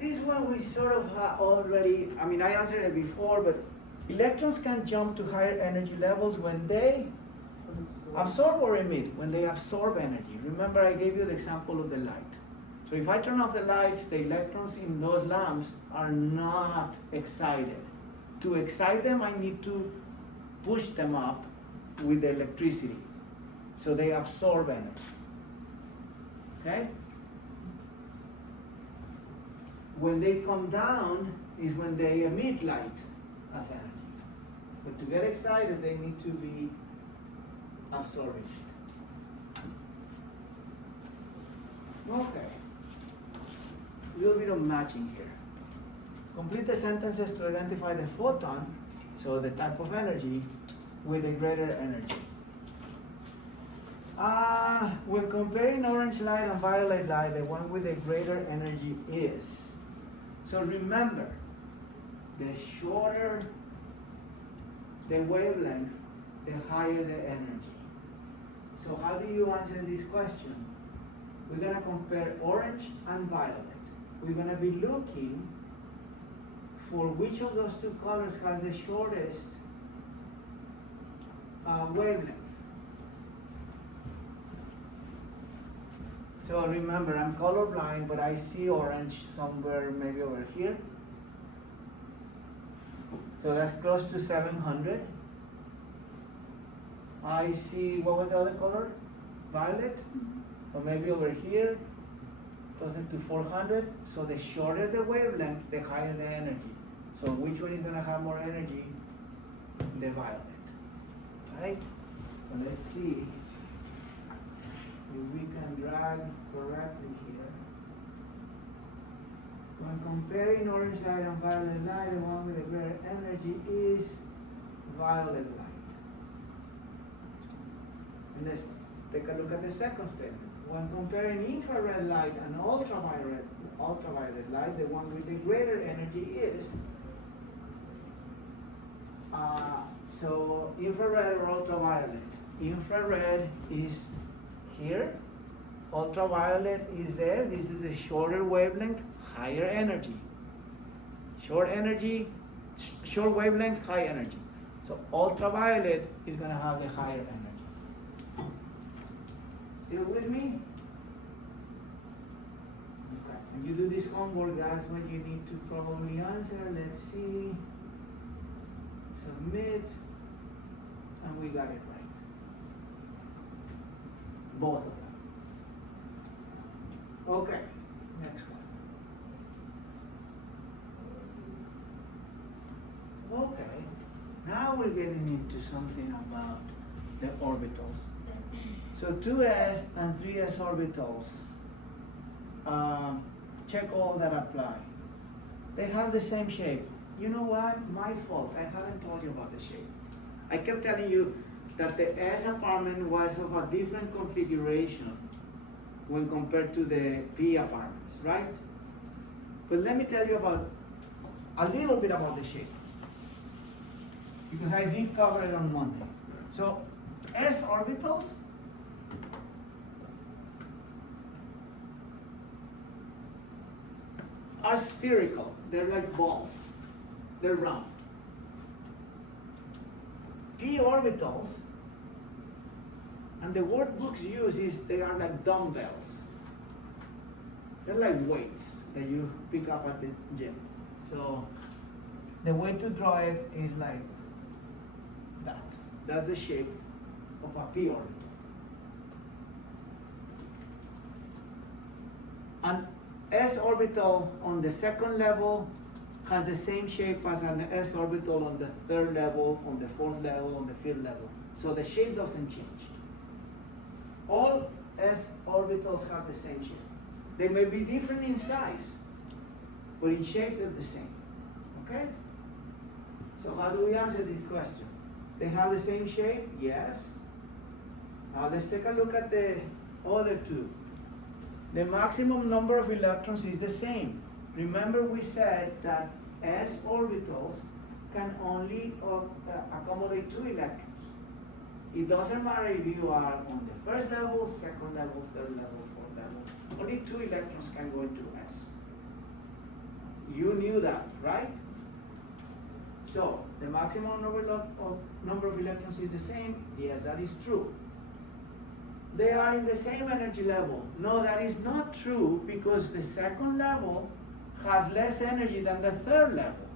This one we sort of already, I mean, I answered it before, but electrons can jump to higher energy levels when they absorb or emit, when they absorb energy. Remember, I gave you the example of the light. So if I turn off the lights, the electrons in those lamps are not excited. To excite them, I need to push them up with the electricity. So they absorb energy. Okay? When they come down is when they emit light as energy. But to get excited, they need to be absorbing. Okay. A little bit of matching here. Complete the sentences to identify the photon, so the type of energy, with a greater energy. When comparing orange light and violet light, the one with a greater energy is. So remember, the shorter the wavelength, the higher the energy. So how do you answer this question? We're going to compare orange and violet. We're going to be looking for which of those two colors has the shortest wavelength. So remember, I'm colorblind, but I see orange somewhere, maybe over here. So that's close to 700. I see, what was the other color? Violet? Or maybe over here, closer to 400. So the shorter the wavelength, the higher the energy. So which one is going to have more energy? The violet. Right? So let's see if we can drag correctly here. When comparing orange light and violet light, the one with the greater energy is violet light. And let's take a look at the second statement. When comparing infrared light and ultraviolet light, the one with the greater energy is. So infrared or ultraviolet? Infrared is here. Ultraviolet is there. This is the shorter wavelength, higher energy. Short wavelength, high energy. So ultraviolet is going to have the higher energy. Still with me? Okay. When you do this homework, that's what you need to probably answer. Let's see. Submit. And we got it right. Both of them. Okay. Next one. Okay. Now we're getting into something about the orbitals. So 2s and 3s orbitals, check all that apply. They have the same shape. You know what? My fault. I haven't told you about the shape. I kept telling you that the S apartment was of a different configuration when compared to the P apartments, right? But let me tell you about a little bit about the shape, because I did cover it on Monday. So S orbitals are spherical. They're like balls. They're round. P orbitals, and the word books use is they are like dumbbells. They're like weights that you pick up at the gym. So the way to draw it is like that. That's the shape of a P orbital. An S orbital on the second level has the same shape as an S orbital on the third level, on the fourth level, on the fifth level. So the shape doesn't change. All S orbitals have the same shape. They may be different in size, but in shape they're the same. Okay? So how do we answer this question? They have the same shape? Yes. Let's take a look at the other two. The maximum number of electrons is the same. Remember we said that S orbitals can only accommodate 2 electrons. It doesn't matter if you are on the first level, second level, third level, fourth level. Only 2 electrons can go into S. You knew that, right? So, the maximum number of electrons is the same? Yes, that is true. They are in the same energy level. No, that is not true, because the second level has less energy than the third level.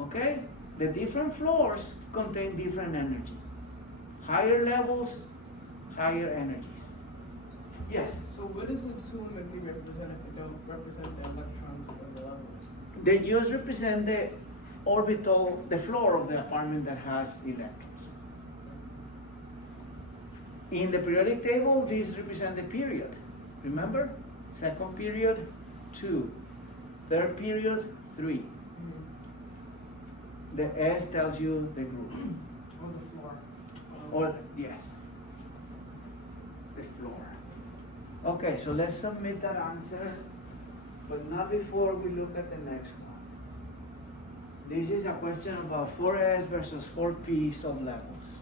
Okay? The different floors contain different energy. Higher levels, higher energies. Yes? So what does the 2 and the 3 represent if they don't represent the electrons or the levels? They just represent the orbital, the floor of the apartment that has electrons. In the periodic table, these represent the period. Remember? Second period, 2. Third period, 3. The S tells you the group. On the floor. Or, yes, the floor. Okay, so let's submit that answer, but not before we look at the next one. This is a question about 4S versus 4P sublevels.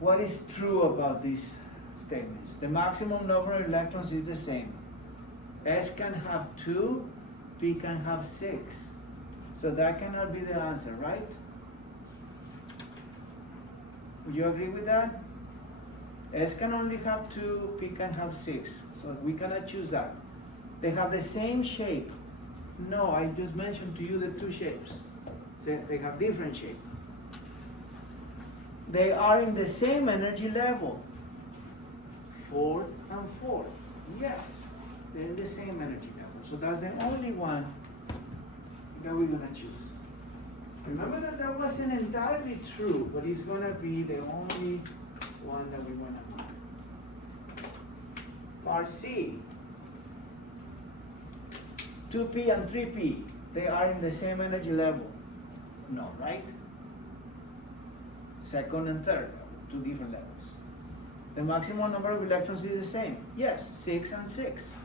What is true about these statements? The maximum number of electrons is the same. S can have 2, P can have 6. So that cannot be the answer, right? Would you agree with that? S can only have 2, P can have 6. So we cannot choose that. They have the same shape. No, I just mentioned to you the 2 shapes. So they have different shape. They are in the same energy level. 4th and 4th. Yes, they're in the same energy level. So that's the only one that we're gonna choose. Remember that wasn't entirely true, but it's gonna be the only one that we're gonna mark. Part C. 2p and 3p, they are in the same energy level. No, right? Second and third, 2 different levels. The maximum number of electrons is the same. Yes, 6 and 6.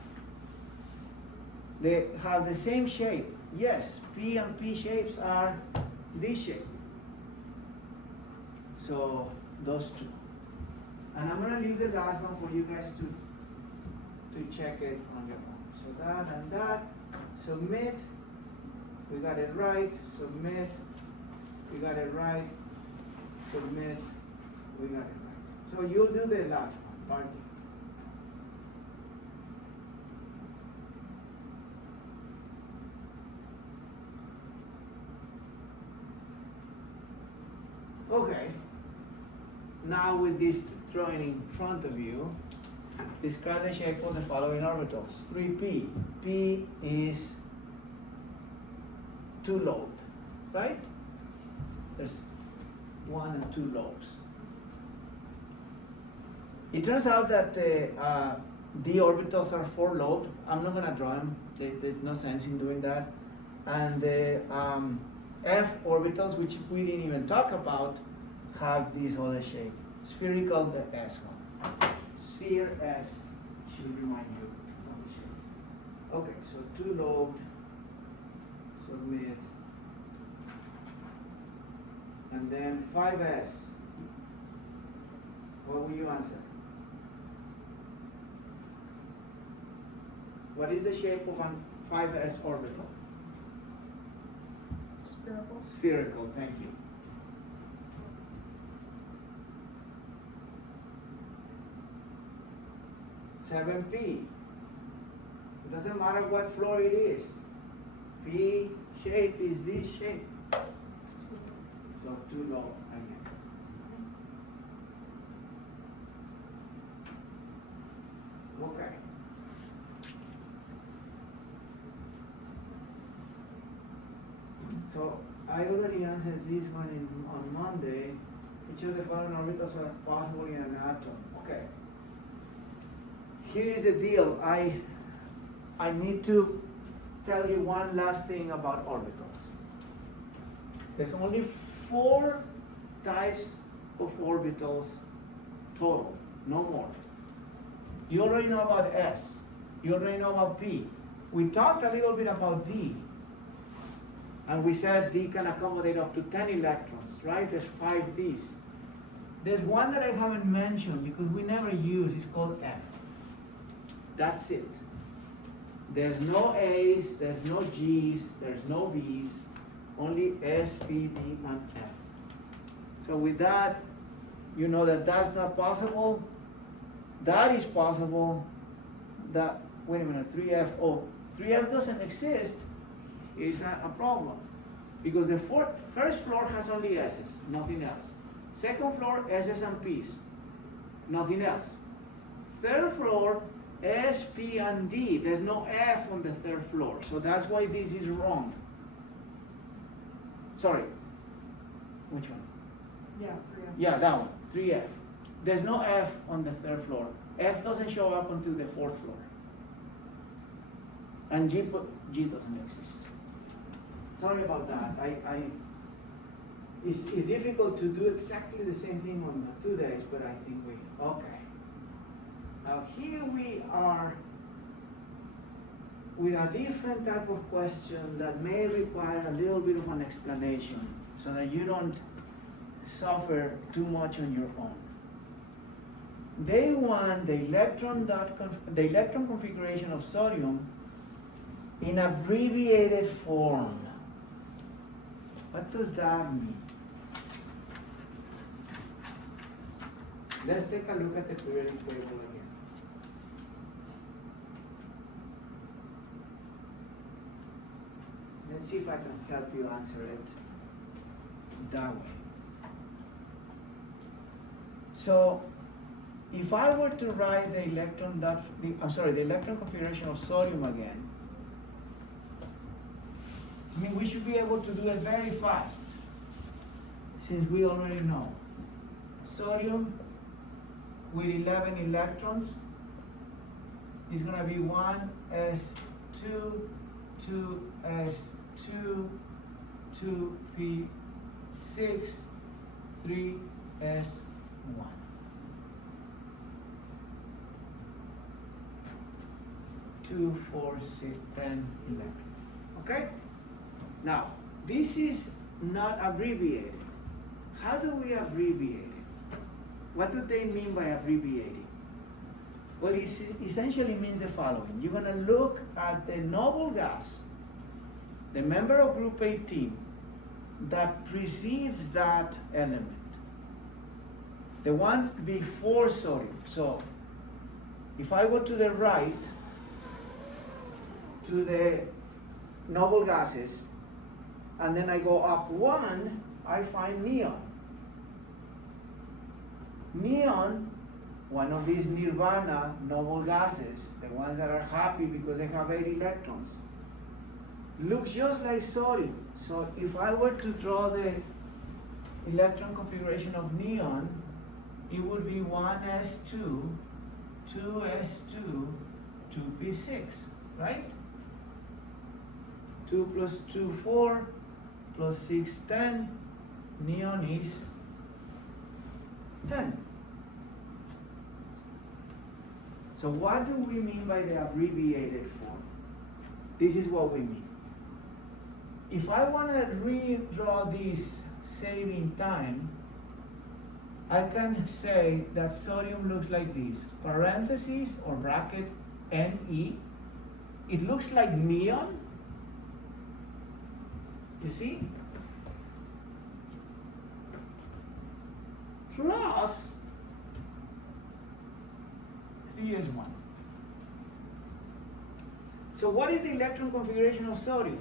They have the same shape. Yes, P and P shapes are this shape. So those 2. And I'm gonna leave the last one for you guys to check it on your own. So that and that. Submit. We got it right. Submit. We got it right. Submit. We got it right. So you'll do the last one, part D. Okay. Now with this drawing in front of you, describe the shape of the following orbitals. 3p. P is 2 lobed, right? There's 1 and 2 lobes. It turns out that d orbitals are 4 lobed. I'm not gonna draw them. There's no sense in doing that. And the f orbitals, which we didn't even talk about, have this other shape. Spherical, the S one. Sphere S should remind you of the shape. Okay, so 2 lobed, submit. And then 5s. What will you answer? What is the shape of a 5s orbital? Spherical. Spherical, thank you. 7p. It doesn't matter what floor it is. P shape is this shape. So 2 low again. Okay. So I already answered this one on Monday. Which of the following orbitals are possible in an atom? Okay. Here is the deal. I need to tell you one last thing about orbitals. There's only 4 types of orbitals total, no more. You already know about S. You already know about P. We talked a little bit about D. And we said D can accommodate up to 10 electrons, right? There's 5 Ds. There's one that I haven't mentioned because we never use, it's called F. That's it. There's no A's, there's no G's, there's no B's, only S, P, D, and F. So with that, you know that that's not possible. That is possible. That, wait a minute, 3F, oh, 3F doesn't exist. Is a problem. Because the first floor has only S's, nothing else. Second floor, S's and P's, nothing else. Third floor, S, P, and D. There's no F on the third floor. So that's why this is wrong. Sorry. Which one? Yeah, 3F. Yeah, that one. 3F. There's no F on the third floor. F doesn't show up until the fourth floor. And G doesn't exist. Sorry about that. It's difficult to do exactly the same thing on the 2 days, but I think okay. Now here we are with a different type of question that may require a little bit of an explanation so that you don't suffer too much on your own. They want the electron configuration of sodium in abbreviated form. What does that mean? Let's take a look at the periodic table again. Let's see if I can help you answer it that way. So, if I were to write the the electron configuration of sodium again, I mean, we should be able to do it very fast, since we already know. Sodium with 11 electrons is going to be 1s2, 2s2, 2p6, 3s1. Two, 4, 6, 10, 11. Okay? Now, this is not abbreviated. How do we abbreviate it? What do they mean by abbreviating? Well, it essentially means the following. You're going to look at the noble gas, the member of group 18, that precedes that element. The one before sodium. So, if I go to the right, to the noble gases, and then I go up one, I find neon. Neon, one of these nirvana noble gases, the ones that are happy because they have 8 electrons, looks just like sodium. So if I were to draw the electron configuration of neon, it would be 1s2, 2s2, 2p6, right? 2 plus 2, 4, plus 6, 10. Neon is 10. So what do we mean by the abbreviated form? This is what we mean. If I want to redraw this saving time, I can say that sodium looks like this. Parentheses or bracket Ne. It looks like neon. You see? Plus 3 is 1. So what is the electron configuration of sodium?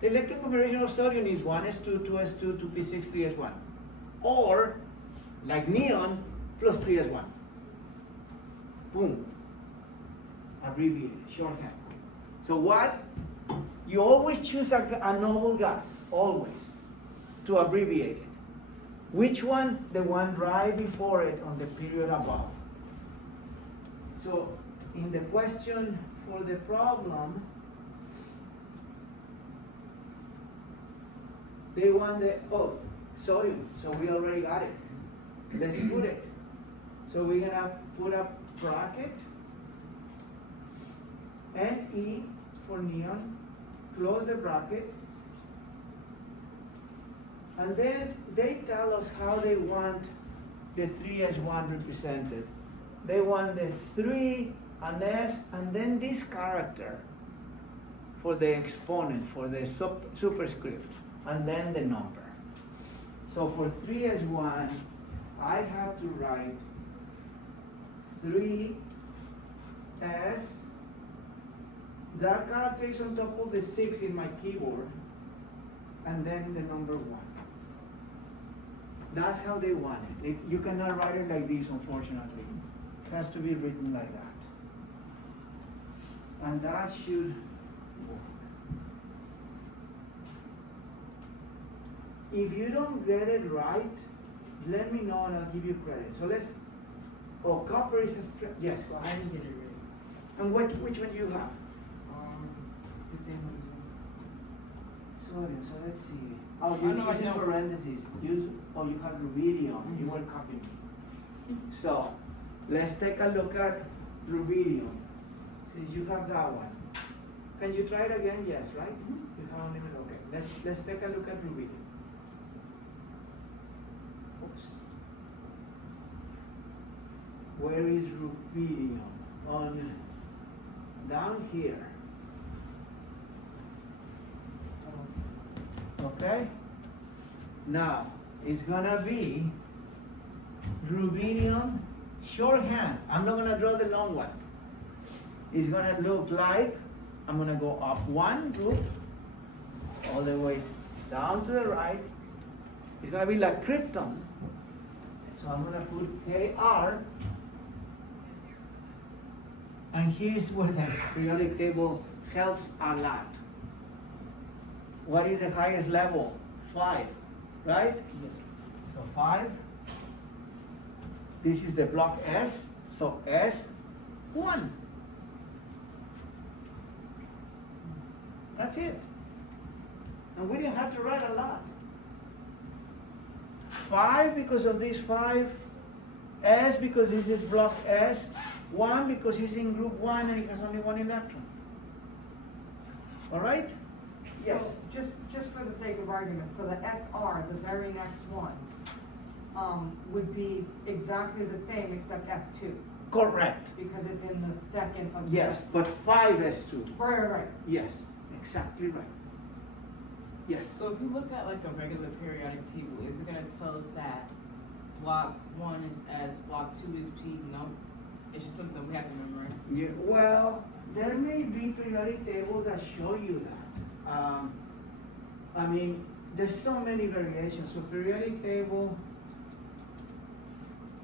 The electron configuration of sodium is 1s2, 2s2, 2p6, 3s1. Or, like neon, plus 3s1. Boom. Abbreviated, shorthand. So what? You always choose a noble gas, always, to abbreviate it. Which one? The one right before it on the period above. So in the question for the problem, they want the, sodium, so we already got it. Let's put it. So we're gonna put a bracket, Ne for neon, close the bracket, and then they tell us how they want the 3s1 represented. They want the 3, an S, and then this character for the exponent, for the superscript, and then the number. So for 3s1, I have to write 3s. That character is on top of the 6 in my keyboard, and then the number 1. That's how they want it. You cannot write it like this, unfortunately. It has to be written like that. And that should work. If you don't get it right, let me know and I'll give you credit. So let's, copper is a strip. Yes, go I ahead. didn't get it ready. And which one you have? The same one. Sodium, so let's see. Oh, I you're know, I using know. parentheses. You have rubidium. You Mhm. were copying me. So, let's take a look at rubidium. Since you have that one. Can you try it again? Yes, right? Mhm. You have unlimited. Okay. Let's take a look at rubidium. Oops. Where is rubidium? Down here. Okay? Now, it's gonna be rubidium shorthand. I'm not gonna draw the long one. It's gonna look like, I'm gonna go up one group, all the way down to the right. It's gonna be like krypton. So I'm gonna put Kr. And here's where the periodic table helps a lot. What is the highest level? 5, right? Yes. So 5. This is the block S, so S, 1. That's it. And we didn't have to write a lot. 5 because of this 5, S because this is block S, 1 because it's in group 1 and it has only 1 electron. All right? Yes. So just for the sake of argument, so the SR, the very next one, would be exactly the same except S2, Correct. because it's in the second of the. Yes, but 5s2. Right. Yes, exactly right. Yes. So if you look at like a regular periodic table, is it gonna tell us that block 1 is S, block 2 is P? No, it's just something we have to memorize. Yeah, well, there may be periodic tables that show you that. I mean, there's so many variations. So periodic table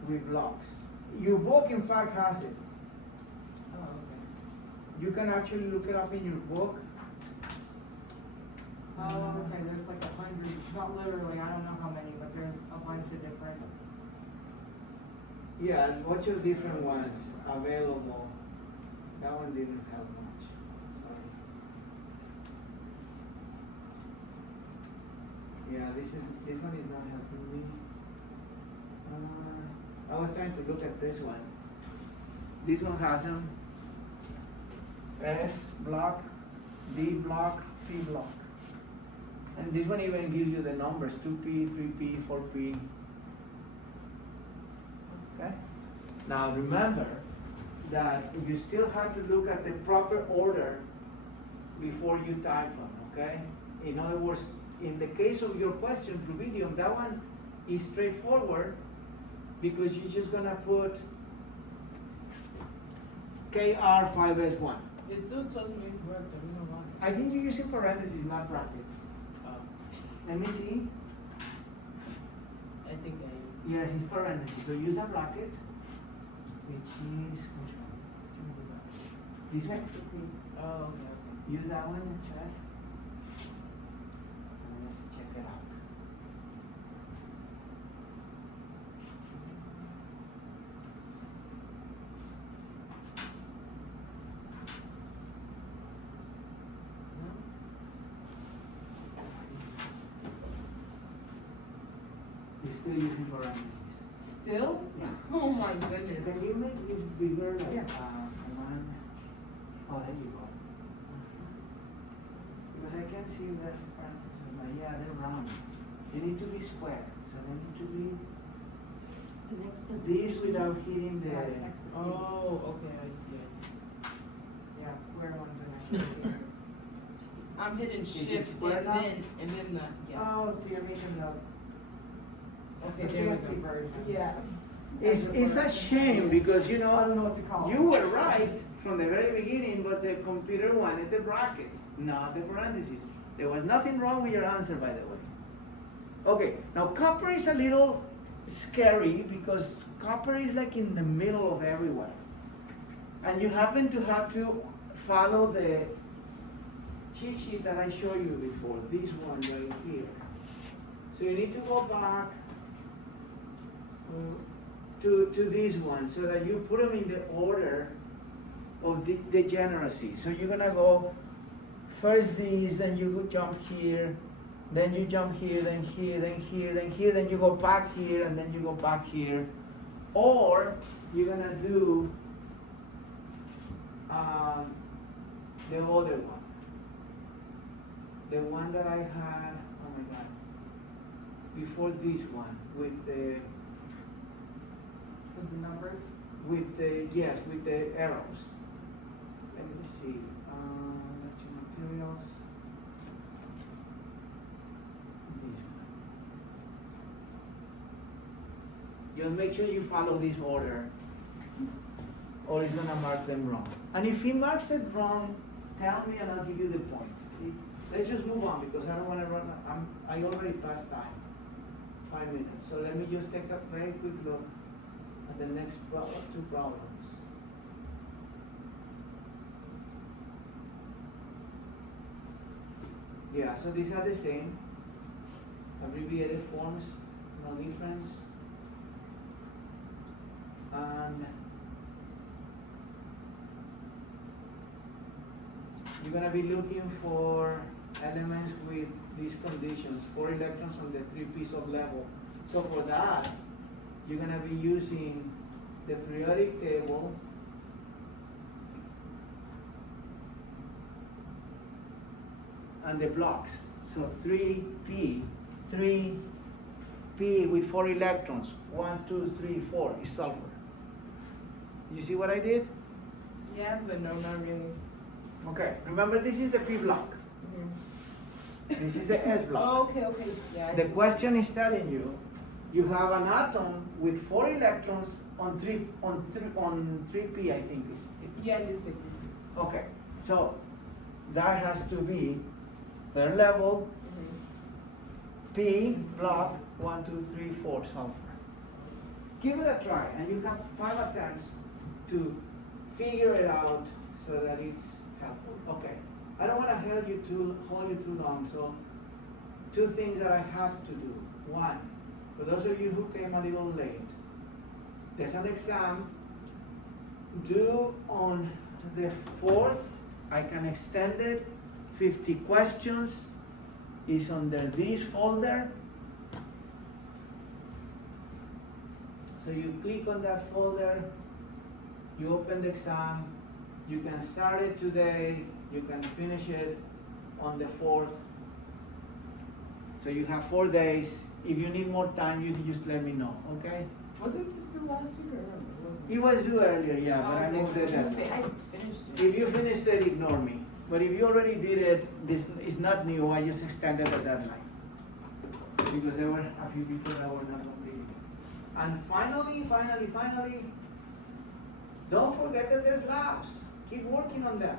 with blocks. Your book, in fact, has it. Oh, okay. You can actually look it up in your book. Oh, okay, there's like 100, not literally, I don't know how many, but there's a bunch of different. Yeah, a bunch of different ones available. That one didn't have much. Sorry. Yeah, this one is not helping me. I was trying to look at this one. This one has them. S block, D block, P block. And this one even gives you the numbers, 2P, 3P, 4P. Okay? Now remember that you still have to look at the proper order before you type them, okay? In other words, in the case of your question, rubidium, that one is straightforward because you're just gonna put KR5S1. It still tells me incorrect, I don't know why. I think you're using parentheses, not brackets. Oh, Let me see. I think I. Yes, it's parentheses. So use a bracket, which is which one? This one. Next to P. Oh, okay. Use that one instead. And let's check it out. You're still using parentheses. Still? Yeah. Oh my goodness. Can you make this bigger? Like, Yeah. one. Oh, there you go. Because I can see there's parentheses, but yeah, they're round. They need to be square. So they need to be Next to. these without hitting the. Yeah, it's next to P. Oh, okay, I see. Yeah, square ones are next to P. I'm hitting it shift square and now? then the, yeah. Oh, so you're making the Okay, there we fancy go. version. Yeah. It's a shame because I don't know what to call it. you were right from the very beginning, but the computer wanted the bracket, not the parentheses. There was nothing wrong with your answer, by the way. Okay, now copper is a little scary because copper is like in the middle of everywhere. And you happen to have to follow the cheat sheet that I showed you before, this one right here. So you need to go back to this one so that you put them in the order of the degeneracy. So you're gonna go first these, then you jump here, then you jump here, then here, then here, then here, then you go back here, and then you go back here. Or you're gonna do the other one. The one that I had, oh my God, before this one, with the numbers? with the arrows. Let me see. Electric materials. This one. Just make sure you follow this order, or it's gonna mark them wrong. And if he marks it wrong, tell me and I'll give you the point. Let's just move on because I don't wanna run, I already passed time, 5 minutes. So let me just take a very quick look at the next two problems. Yeah, so these are the same, abbreviated forms, no difference. And you're gonna be looking for elements with these conditions, 4 electrons on the 3 p's of level. So for that, you're gonna be using the periodic table and the blocks. So 3p with 4 electrons, 1, 2, 3, 4 is sulfur. You see what I did? Yeah, but no, not really. Okay, remember this is the P block. This is the S block. Oh, okay. Yeah. I The see. question is telling you, you have an atom with 4 electrons on 3p, I think is. Yeah, I did say. Okay, so that has to be third level, P block 1, 2, 3, 4 sulfur. Give it a try, and you have 5 attempts to figure it out so that it's helpful. Okay, I don't want to hold you too long, so 2 things that I have to do. 1, for those of you who came a little late, there's an exam due on the 4th. I can extend it. 50 questions is under this folder. So you click on that folder, you open the exam, you can start it today, you can finish it on the 4th. So you have 4 days. If you need more time, you just let me know, okay? Wasn't this due last week or no? It wasn't. It was due earlier, yeah, but I Okay, moved so I it. was gonna say, I finished it. If you finished it, ignore me. But if you already did it, this is not new, I just extended the deadline. Because there were a few people that were not completing. And finally, don't forget that there's labs. Keep working on them.